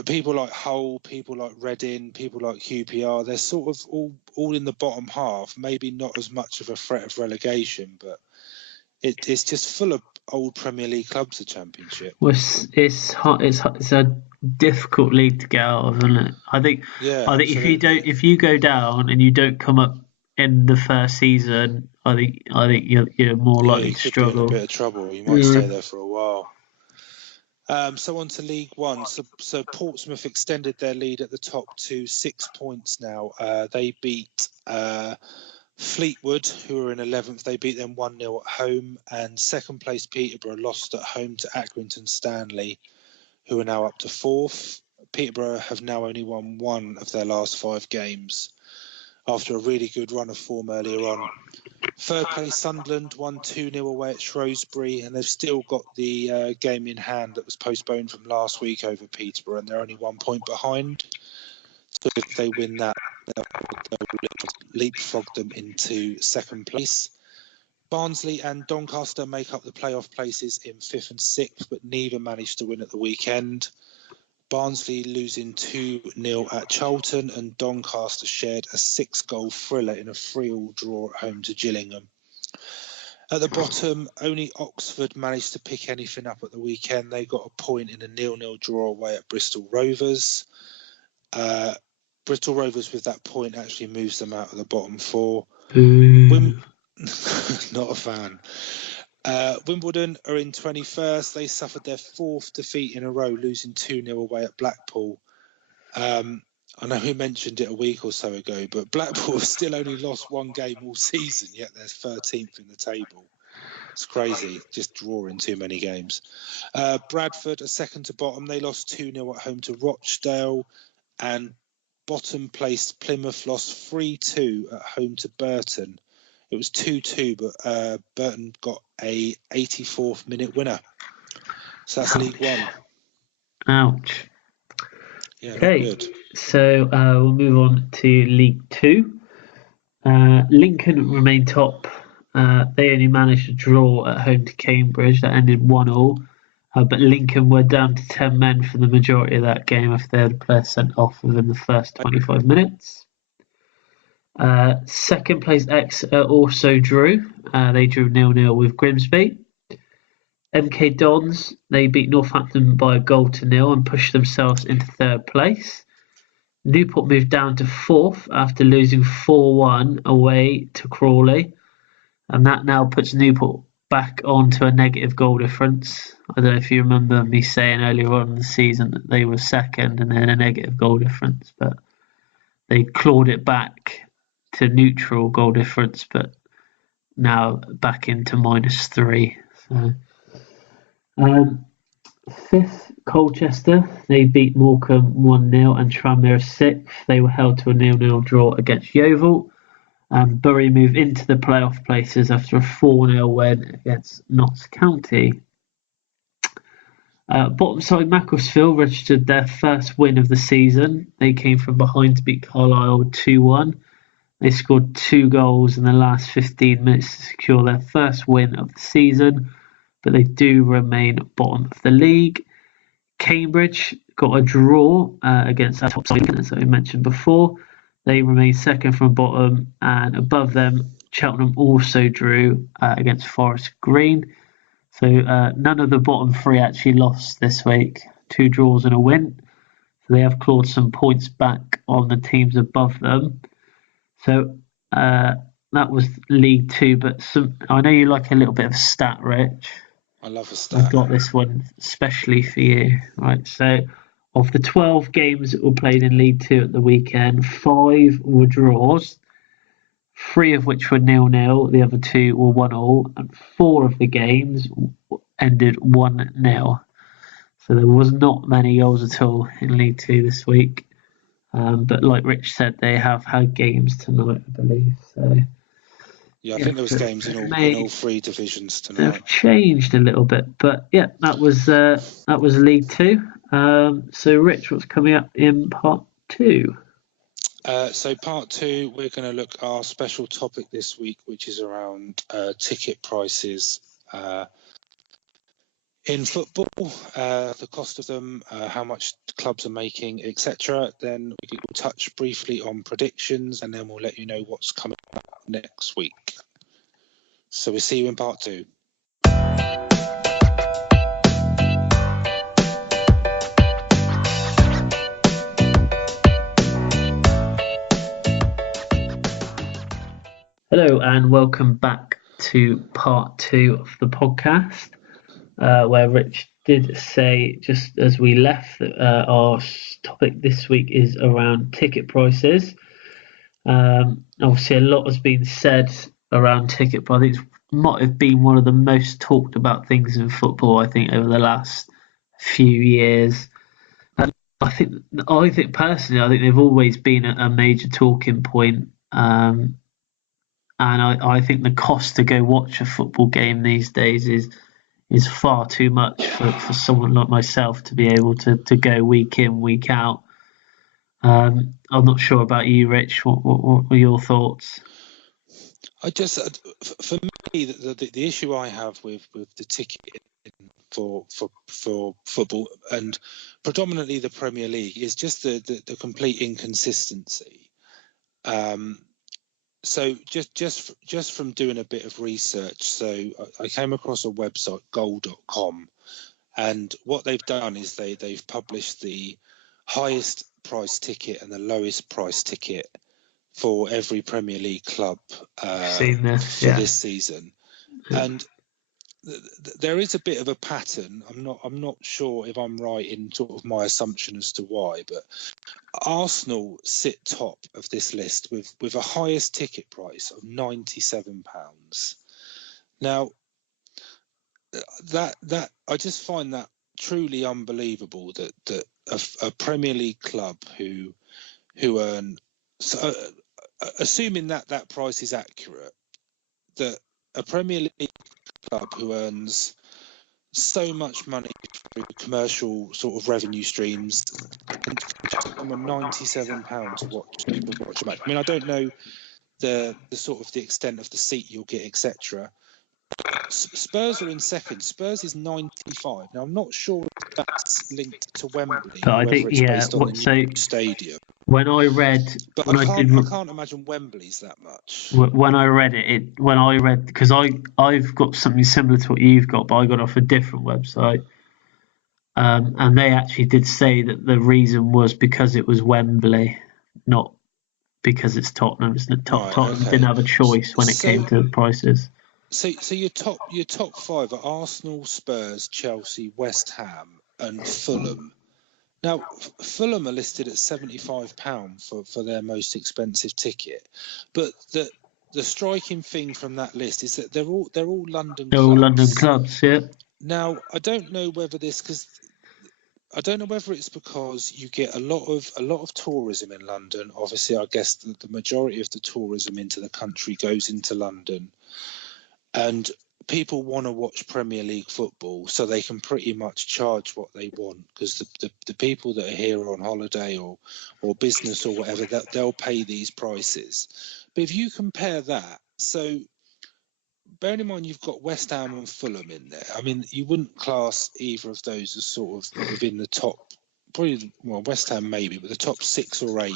people like Hull, people like Reading, people like QPR, they're sort of all in the bottom half. Maybe not as much of a threat of relegation, but it's just full of old Premier League clubs, the Championship. Well, it's a difficult league to get out of, isn't it? I think if you go down and you don't come up in the first season, I think you're more likely to struggle. Be in a bit of trouble. You might stay there for a while. So on to League One. So Portsmouth extended their lead at the top to 6 points now. They beat Fleetwood, who are in 11th. They beat them 1-0 at home. And second place Peterborough lost at home to Accrington Stanley, who are now up to 4th. Peterborough have now only won 1 of their last 5 games after a really good run of form earlier on. Third place Sunderland won 2-0 away at Shrewsbury, and they've still got the game in hand that was postponed from last week over Peterborough, and they're only 1 point behind. So if they win that, they'll leapfrog them into second place. Barnsley and Doncaster make up the playoff places in 5th and 6th, but neither managed to win at the weekend. Barnsley losing 2-0 at Charlton, and Doncaster shared a 6-goal thriller in a 3-3 draw at home to Gillingham. At the bottom, only Oxford managed to pick anything up at the weekend. They got a point in a 0-0 draw away at Bristol Rovers. Bristol Rovers with that point actually moves them out of the bottom four. Boo. Not a fan. Wimbledon are in 21st. They suffered their 4th defeat in a row, losing 2-0 away at Blackpool. I know we mentioned it a week or so ago, but Blackpool have still only lost one game all season, yet they're 13th in the table. It's crazy, just drawing too many games. Bradford are second to bottom. They lost 2-0 at home to Rochdale, and bottom placed Plymouth lost 3-2 at home to Burton. It was 2-2, but Burton got a 84th minute winner. So that's League One. Ouch. Yeah, Okay, not good. so we'll move on to League Two. Lincoln remain top. They only managed to draw at home to Cambridge. That ended 1-1. But Lincoln were down to 10 men for the majority of that game after they had a player sent off within the first 25 minutes. Second place Exeter also drew. They drew 0-0 with Grimsby. MK Dons, they beat Northampton by a goal to 0 and pushed themselves into third place. Newport moved down to 4th after losing 4-1 away to Crawley. And that now puts Newport back onto a negative goal difference. I don't know if you remember me saying earlier on in the season that they were second and then a negative goal difference, but they clawed it back to neutral goal difference, but now back into -3. So, 5th, Colchester. They beat Morecambe 1-0 and Tranmere 6th. They were held to a 0-0 draw against Yeovil. Bury moved into the playoff places after a 4-0 win against Notts County. Bottom side Macclesfield registered their first win of the season. They came from behind to beat Carlisle 2-1. They scored 2 goals in the last 15 minutes to secure their first win of the season, but they do remain bottom of the league. Cambridge got a draw against our top side, as I mentioned before. They remain second from bottom, and above them, Cheltenham also drew against Forest Green. So none of the bottom 3 actually lost this week. 2 draws and a win. So they have clawed some points back on the teams above them. So that was League Two, but I know you like a little bit of a stat, Rich. I love a stat. I've got this one especially for you. Right, so of the 12 games that were played in League Two at the weekend, 5 were draws, 3 of which were 0-0, the other 2 were 1-1, and 4 of the games ended 1-0. So there was not many goals at all in League Two this week. But like Rich said, they have had games tonight, I believe. So yeah, I think there was games in all 3 divisions tonight. They've changed a little bit, but yeah, that was League Two. So Rich, what's coming up in part 2? So part 2, we're going to look at our special topic this week, which is around ticket prices in football, the cost of them, how much clubs are making, etc. Then we will touch briefly on predictions, and then we'll let you know what's coming up next week. So we'll see you in part 2. Hello and welcome back to part 2 of the podcast, where Rich did say just as we left that our topic this week is around ticket prices. Obviously a lot has been said around ticket prices. It might have been one of the most talked about things in football, I think, over the last few years. And I think personally, they've always been a major talking point. And I think the cost to go watch a football game these days is far too much for someone like myself to be able to go week in, week out. I'm not sure about you, Rich. What were your thoughts? For me, the issue I have with the ticket for football, and predominantly the Premier League, is just the complete inconsistency. So just from doing a bit of research, so I came across a website, goal.com, and what they've done is they've published the highest price ticket and the lowest price ticket for every Premier League club Seen this, for this season, and there is a bit of a pattern. I'm not sure if I'm right in sort of my assumption as to why, but Arsenal sit top of this list with a highest ticket price of £97. Now, that I just find that truly unbelievable that a Premier League club who earn, assuming that price is accurate, that a Premier League club who earns so much money through commercial sort of revenue streams and someone £97 to watch a match. I mean, I don't know the sort of the extent of the seat you'll get, etc. Spurs are in second. Spurs is 95. Now, I'm not sure if that's linked to Wembley but or I whether think it's based on the new stadium. When I read, but I can't imagine Wembley's that much. When I read because I've got something similar to what you've got, but I got off a different website, and they actually did say that the reason was because it was Wembley, not because it's Tottenham. Tottenham didn't have a choice when it came to the prices. So your top five are Arsenal, Spurs, Chelsea, West Ham, and Fulham. Now, Fulham are listed at £75 for their most expensive ticket, but the striking thing from that list is that they're all London. They're all London clubs, yeah. Now, I don't know whether it's because you get a lot of tourism in London. Obviously, I guess the majority of the tourism into the country goes into London, and people want to watch Premier League football, so they can pretty much charge what they want, because the people that are here on holiday or business or whatever, they'll pay these prices. But if you compare that, so bearing in mind you've got West Ham and Fulham in there, I mean, you wouldn't class either of those as sort of within the top, probably, well, West Ham maybe, but the top 6 or 8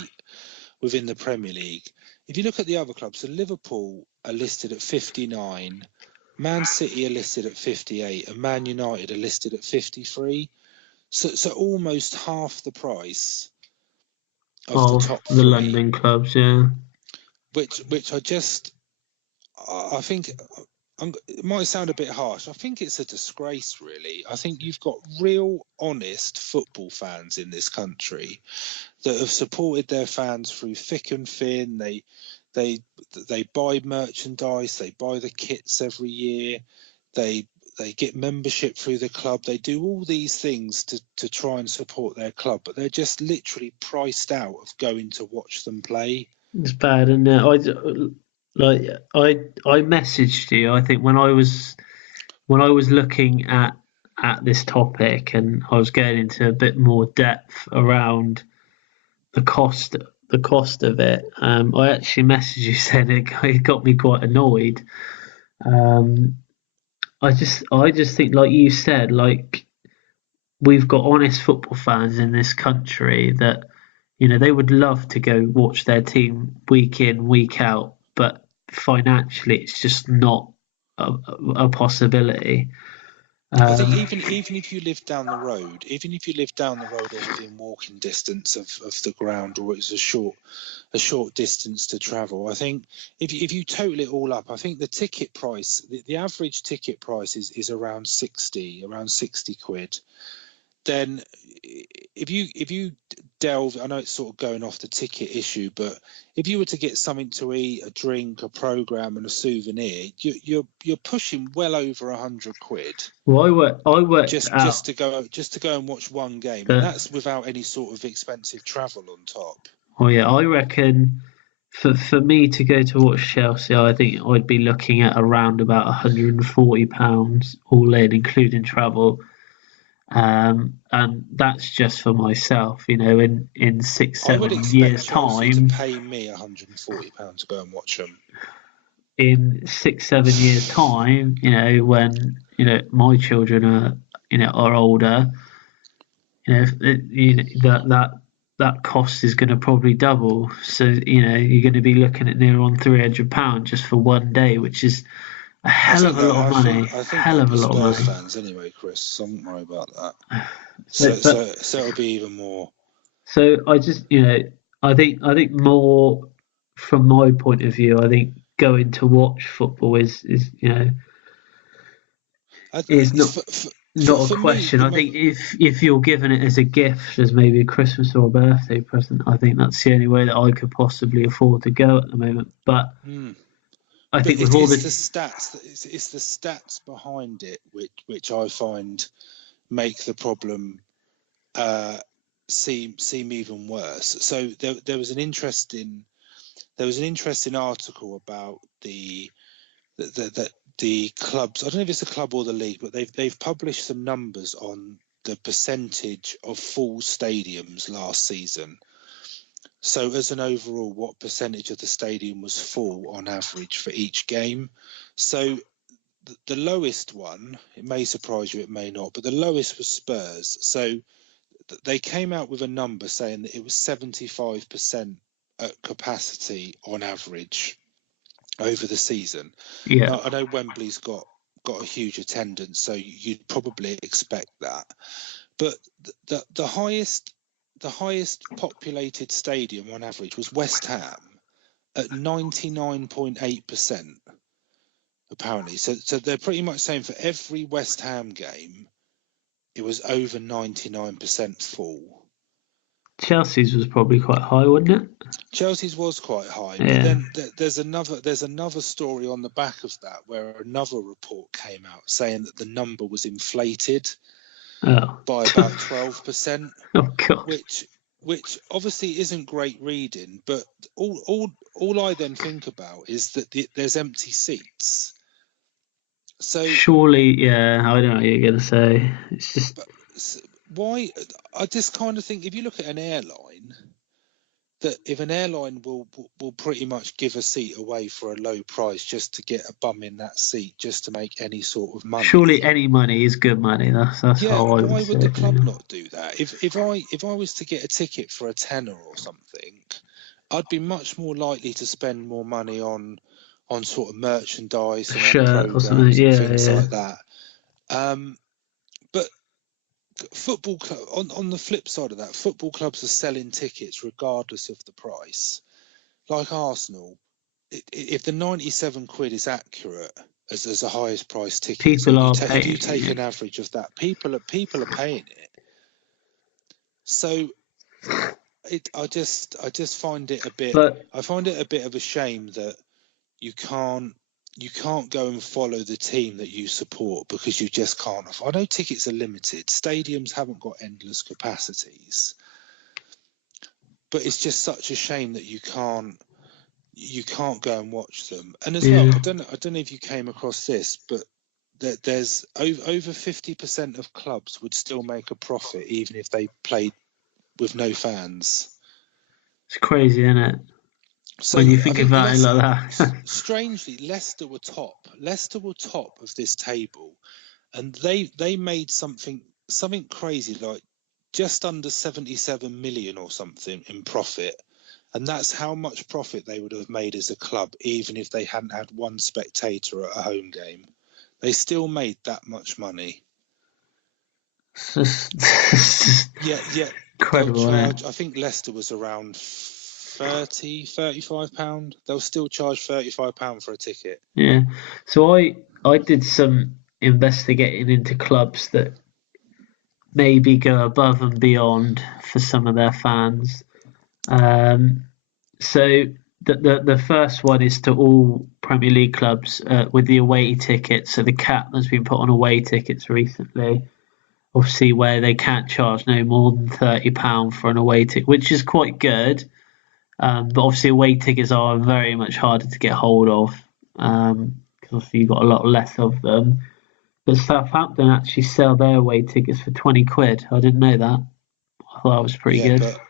within the Premier League. If you look at the other clubs, so Liverpool are listed at 59, Man City are listed at 58, and Man United are listed at 53. So almost half the price of the top 3. The London clubs, yeah. Which I think, it might sound a bit harsh, I think it's a disgrace, really. I think you've got real, honest football fans in this country that have supported their fans through thick and thin. They buy merchandise, they buy the kits every year, they get membership through the club, they do all these things to try and support their club, but they're just literally priced out of going to watch them play. It's bad, isn't it? I messaged you, I think, when I was looking at this topic, and I was going into a bit more depth around the cost of it. I actually messaged you saying it got me quite annoyed. I just think, like you said, like, we've got honest football fans in this country that, you know, they would love to go watch their team week in, week out, but financially it's just not a possibility. I think even if you live down the road, or within walking distance of the ground, or it's a short distance to travel, I think if you total it all up, I think the ticket price, the average ticket price is around 60 quid. Then if you delve, I know it's sort of going off the ticket issue, but if you were to get something to eat, a drink, a program, and a souvenir, you're pushing well over 100 quid. Well, I worked just to go and watch one game, and that's without any sort of expensive travel on top. Oh yeah, I reckon for me to go to watch Chelsea, I think I'd be looking at around about £140 all in, including travel. And that's just for myself, you know. In 6-7 years' time, to pay me £140 to go and watch them. In 6-7 years' time, you know, when, you know, my children are older, that cost is going to probably double. So, you know, you're going to be looking at near on £300 just for one day, which is a hell of a lot of money. Hell of a lot of money. Fans anyway, Chris. So don't worry about that. So it'll be even more. So I just, I think more from my point of view, I think going to watch football is It's not a for me question. I think if you're given it as a gift, as maybe a Christmas or a birthday present, I think that's the only way that I could possibly afford to go at the moment. But I but think with all it's the the stats. It's the stats behind it which I find make the problem seem even worse. So there was an interesting article about the clubs. I don't know if it's a club or the league, but they've published some numbers on the percentage of full stadiums last season. So as an overall, what percentage of the stadium was full on average for each game? So the lowest one, it may surprise you, it may not, but the lowest was Spurs. So they came out with a number saying that it was 75% at capacity on average over the season. yeah, Now I know Wembley's got a huge attendance, so you'd probably expect that. But the highest populated stadium on average was West Ham at 99.8%, apparently. So they're pretty much saying for every West Ham game, it was over 99% full. Chelsea's was probably quite high, wasn't it? Chelsea's was quite high, but Yeah. then there's another story on the back of that where another report came out saying that the number was inflated Oh. by about 12%, Oh God. which obviously isn't great reading. But all I then think about is that there's empty seats. So Surely, yeah. I don't know what you're gonna say. It's just but why? I just kind of think if you look at an airline, that if an airline will pretty much give a seat away for a low price just to get a bum in that seat, just to make any sort of surely money. any money is good money. That's Yeah, how I would why say would the it. club Yeah. not do that? If I was to get a ticket for a tenner or something, I'd be much more likely to spend more money on sort of merchandise and on Shirt or something. programs and Yeah, things yeah. like that. But football club on the flip side of that, football clubs are selling tickets regardless of the price. Like Arsenal, if the 97 quid is accurate as the highest price ticket, so People are if you paying. take Yeah. an average of that, people are paying it. So I just find it a bit. But I find it a bit of a shame that you can't go and follow the team that you support because you just can't. I know tickets are limited. Stadiums haven't got endless capacities, but it's just such a shame that you can't go and watch them. And as well, yeah, I don't know if you came across this, but there's over 50% of clubs would still make a profit even if they played with no fans. it's crazy, isn't it? So When you I think think about it like that. strangely, Leicester were top. Leicester were top of this table, and they made something crazy, like just under 77 million or something in profit. And that's how much profit they would have made as a club, even if they hadn't had one spectator at a home game. They still made that much money. It's just Yeah, they'll incredible, isn't charge. it? I think Leicester was around 35 pound. They'll still charge £35 for a ticket. Yeah. So I did some investigating into clubs that maybe go above and beyond for some of their fans. Um, so the first one is to all Premier League clubs with the away tickets. So the cap that's been put on away tickets recently, obviously where they can't charge no more than £30 for an away ticket, which is quite good. But obviously away tickets are very much harder to get hold of because obviously you've got a lot less of them. But Southampton actually sell their away tickets for 20 quid. I didn't know that. I thought that was pretty Yeah, good. but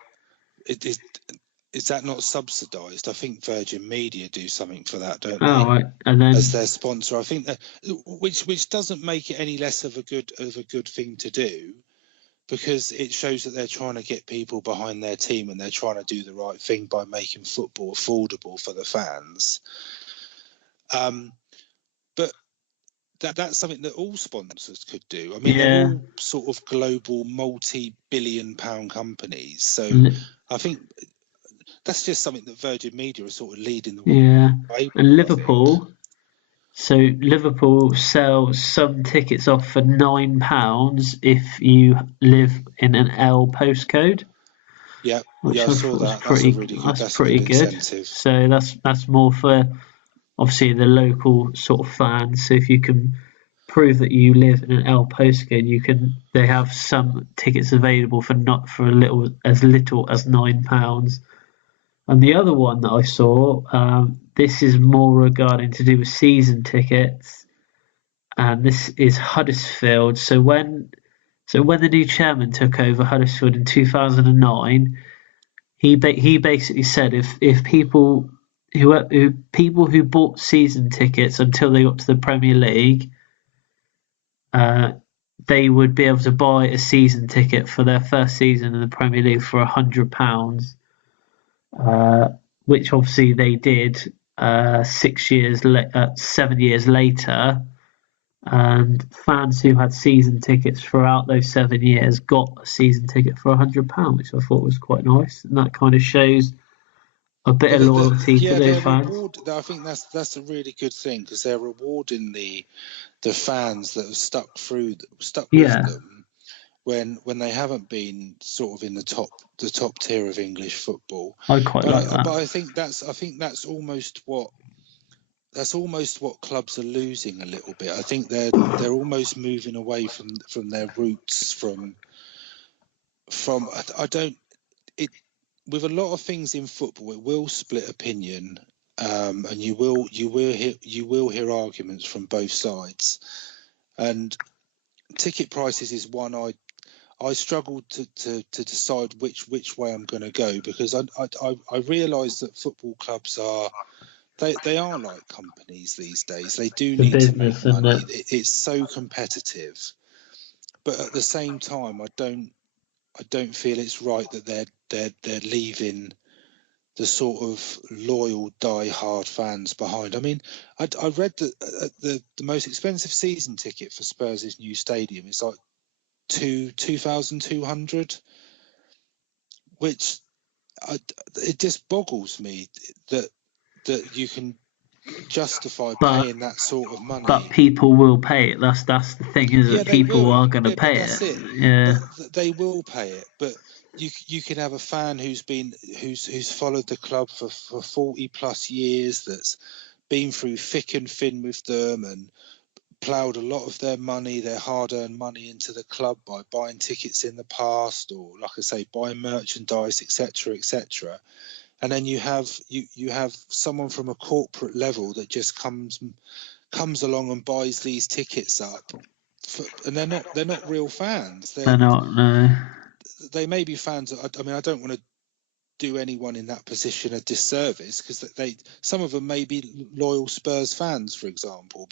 it is that not subsidised? I think Virgin Media do something for that, don't Oh, they? right. And As then, their sponsor, I think that which doesn't make it any less of a good thing to do, because it shows that they're trying to get people behind their team and they're trying to do the right thing by making football affordable for the fans. But that's something that all sponsors could do. I mean, they're all sort of global, multi-billion-pound companies. So I think that's just something that Virgin Media are sort of leading the way. And Liverpool. So Liverpool sells some tickets off for £9 if you live in an L postcode. Yeah, which I saw that. That's a really good. That's pretty good incentive. So that's more for obviously the local sort of fans. So if you can prove that you live in an L postcode, they have some tickets available for not for little as £9. And the other one that I saw, this is more regarding to do with season tickets, and this is Huddersfield. So when the new chairman took over Huddersfield in 2009, he basically said if people who bought season tickets until they got to the Premier League, they would be able to buy a season ticket for their first season in the Premier League for £100, which obviously they did 7 years later. And fans who had season tickets throughout those 7 years got a season ticket for £100, which I thought was quite nice, and that kind of shows a bit of loyalty to those fans. I think that's a really good thing, because they're rewarding the fans that have stuck with them when they haven't been sort of in the top tier of English football. I quite like that. But I think that's almost what clubs are losing a little bit. I think they're almost moving away from their roots. With a lot of things in football, it will split opinion, and you will hear arguments from both sides. And ticket prices is one I struggle to decide which way I'm going to go, because I realise that football clubs are. They are like companies these days. They do need to make money. It's so competitive, but at the same time, I don't feel it's right that they're leaving the sort of loyal, die-hard fans behind. I mean, I read that the most expensive season ticket for Spurs' new stadium is like $2,200, which it just boggles me that you can justify paying that sort of money. But people will pay it. That's the thing, is that people are going to pay it. That's it. Yeah, but they will pay it. But you can have a fan who's followed the club for 40 plus years, that's been through thick and thin with them and ploughed a lot of their money, their hard-earned money, into the club by buying tickets in the past, or, like I say, buying merchandise, etc., etc. And then you have someone from a corporate level that just comes along and buys these tickets up, and they're not real fans. they're not. No. They may be fans. I mean, I don't want to do anyone in that position a disservice, because some of them may be loyal Spurs fans, for example,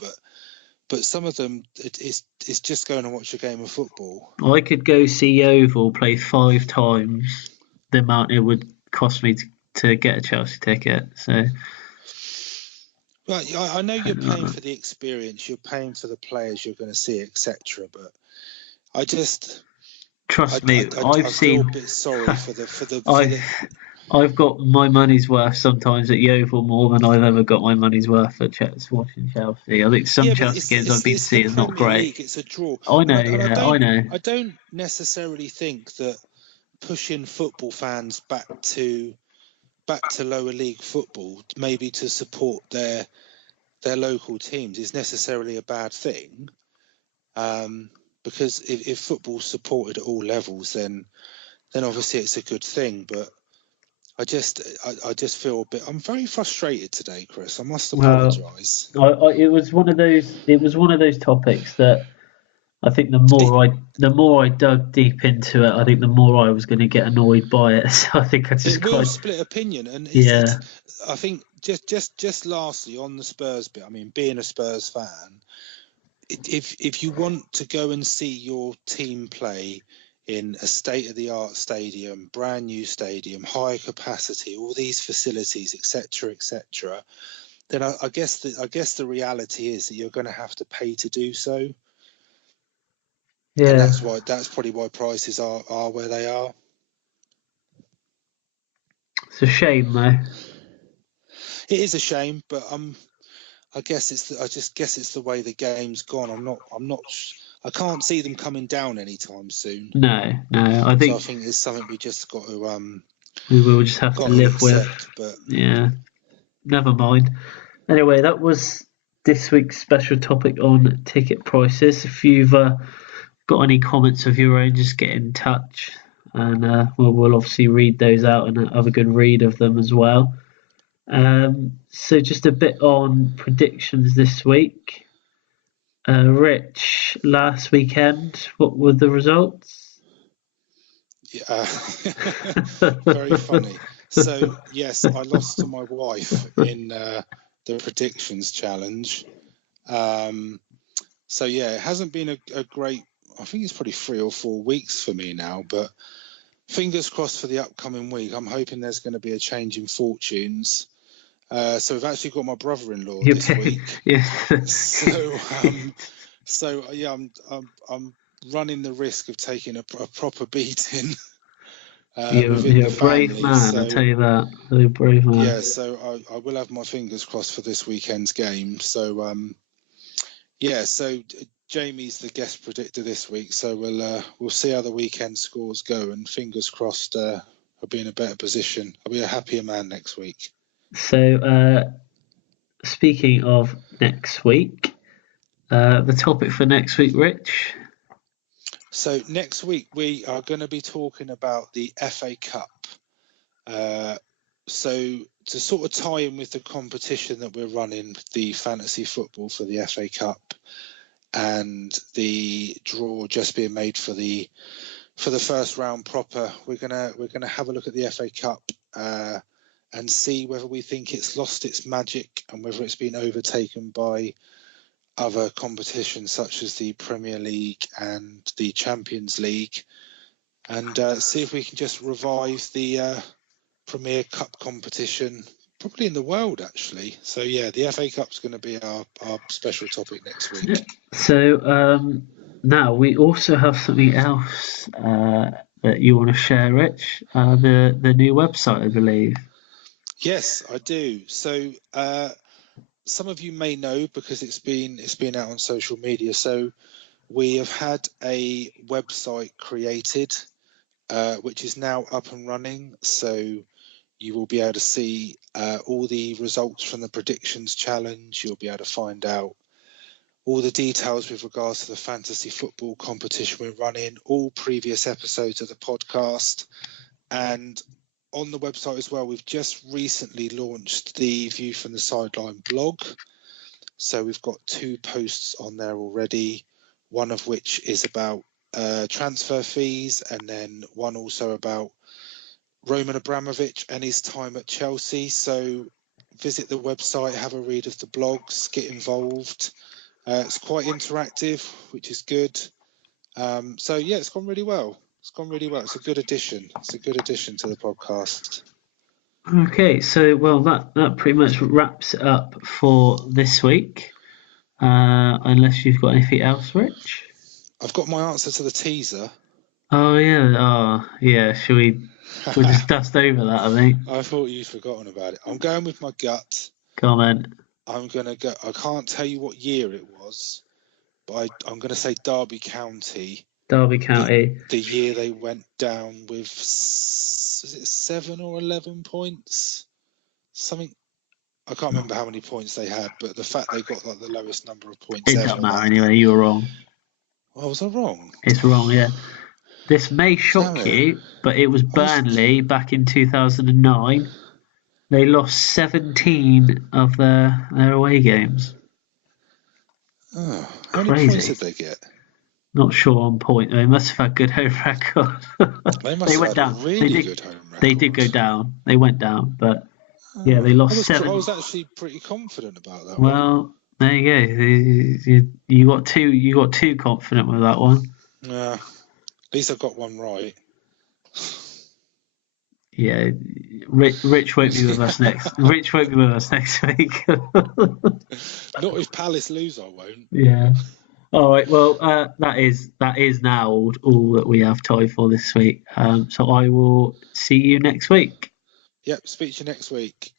but some of them, it's just going to watch a game of football. I could go see Yeovil play 5 times the amount it would cost me to get a Chelsea ticket. So, right, I know you're paying for the experience, you're paying for the players you're going to see, etc. But I just trust me, I've seen. I feel a bit sorry for the. I've got my money's worth sometimes at Yeovil more than I've ever got my money's worth at watching Chelsea. I think some Chelsea games I've been seeing is not great. League, it's a draw. I know, I know. I don't necessarily think that pushing football fans back to lower league football, maybe to support their local teams, is necessarily a bad thing. Because if football's supported at all levels, then obviously it's a good thing. But I just feel a bit. I'm very frustrated today, Chris. I must apologise. It was one of those topics that I think the more I dug deep into it, I think the more I was going to get annoyed by it. So I think it will split opinion, and I think just lastly on the Spurs bit. I mean, being a Spurs fan, if you want to go and see your team play in a state-of-the-art stadium, brand new stadium, high capacity, all these facilities, etc., etc., then I guess the reality is that you're going to have to pay to do so. Yeah. And that's probably why prices are where they are. It's a shame, though. It is a shame, but I just guess it's the way the game's gone. I can't see them coming down anytime soon. No. I think it's something we just got to we will just have to live accept, with. But yeah, never mind. Anyway, that was this week's special topic on ticket prices. If you've got any comments of your own, just get in touch, and we'll obviously read those out and have a good read of them as well. So just a bit on predictions this week. Rich, last weekend, what were the results? Yeah, very funny. So yes, I lost to my wife in the predictions challenge. So yeah, it hasn't been a great. I think it's probably 3 or 4 weeks for me now, but fingers crossed for the upcoming week. I'm hoping there's going to be a change in fortunes. So we've actually got my brother-in-law this week. Yeah. So yeah, I'm running the risk of taking a proper beating. You're a brave man, I'll tell you that. You're a brave man. Yeah, so I will have my fingers crossed for this weekend's game. So yeah, so Jamie's the guest predictor this week, so we'll see how the weekend scores go, and fingers crossed I'll be in a better position. I'll be a happier man next week. So speaking of next week, the topic for next week, Rich? So next week we are going to be talking about the FA Cup. So to sort of tie in with the competition that we're running, the fantasy football for the FA Cup, and the draw just being made for the first round proper, we're gonna have a look at the FA Cup and see whether we think it's lost its magic and whether it's been overtaken by other competitions such as the Premier League and the Champions League, and see if we can just revive the Premier Cup competition, probably in the world actually. So yeah, the FA Cup's going to be our special topic next week. Yeah. So now we also have something else that you want to share, Rich. The new website, I believe. Yes, I do. So some of you may know because it's been out on social media. So we have had a website created, which is now up and running. So you will be able to see all the results from the predictions challenge. You'll be able to find out all the details with regards to the fantasy football competition we're running, all previous episodes of the podcast. And on the website as well, we've just recently launched the View from the Sideline blog. So we've got 2 posts on there already, one of which is about transfer fees, and then one also about Roman Abramovich and his time at Chelsea. So visit the website, have a read of the blogs, get involved. It's quite interactive, which is good. So yeah, it's gone really well. It's a good addition. It's a good addition to the podcast. Okay, so well that pretty much wraps it up for this week. Unless you've got anything else, Rich? I've got my answer to the teaser. Oh yeah. Shall we? We'll just dust over that, I think. I thought you'd forgotten about it. I'm going with my gut. Comment. I'm gonna go. I can't tell you what year it was, but I'm gonna say Derby County. Derby County. The year they went down with, is it 7 or 11 points? Something. I can't remember how many points they had, but the fact they got like the lowest number of points It ever. doesn't matter anyway. You were wrong. Oh, was I wrong? It's wrong. Yeah. This may shock you, but it was Burnley back in 2009. They lost 17 of their away games. Oh, how many points did they get? Not sure on point. They must have had good home record. They must have went had down. a really good home record. They did go down. They went down, but yeah, they lost 7. I was actually pretty confident about that. Well, there you go. You got too confident with that one. Yeah, at least I got one right. Yeah, Rich won't be with us next. Rich won't be with us next week. Not if Palace lose, I won't. Yeah. All right. Well, that is now all that we have time for this week. So I will see you next week. Yep, speak to you next week.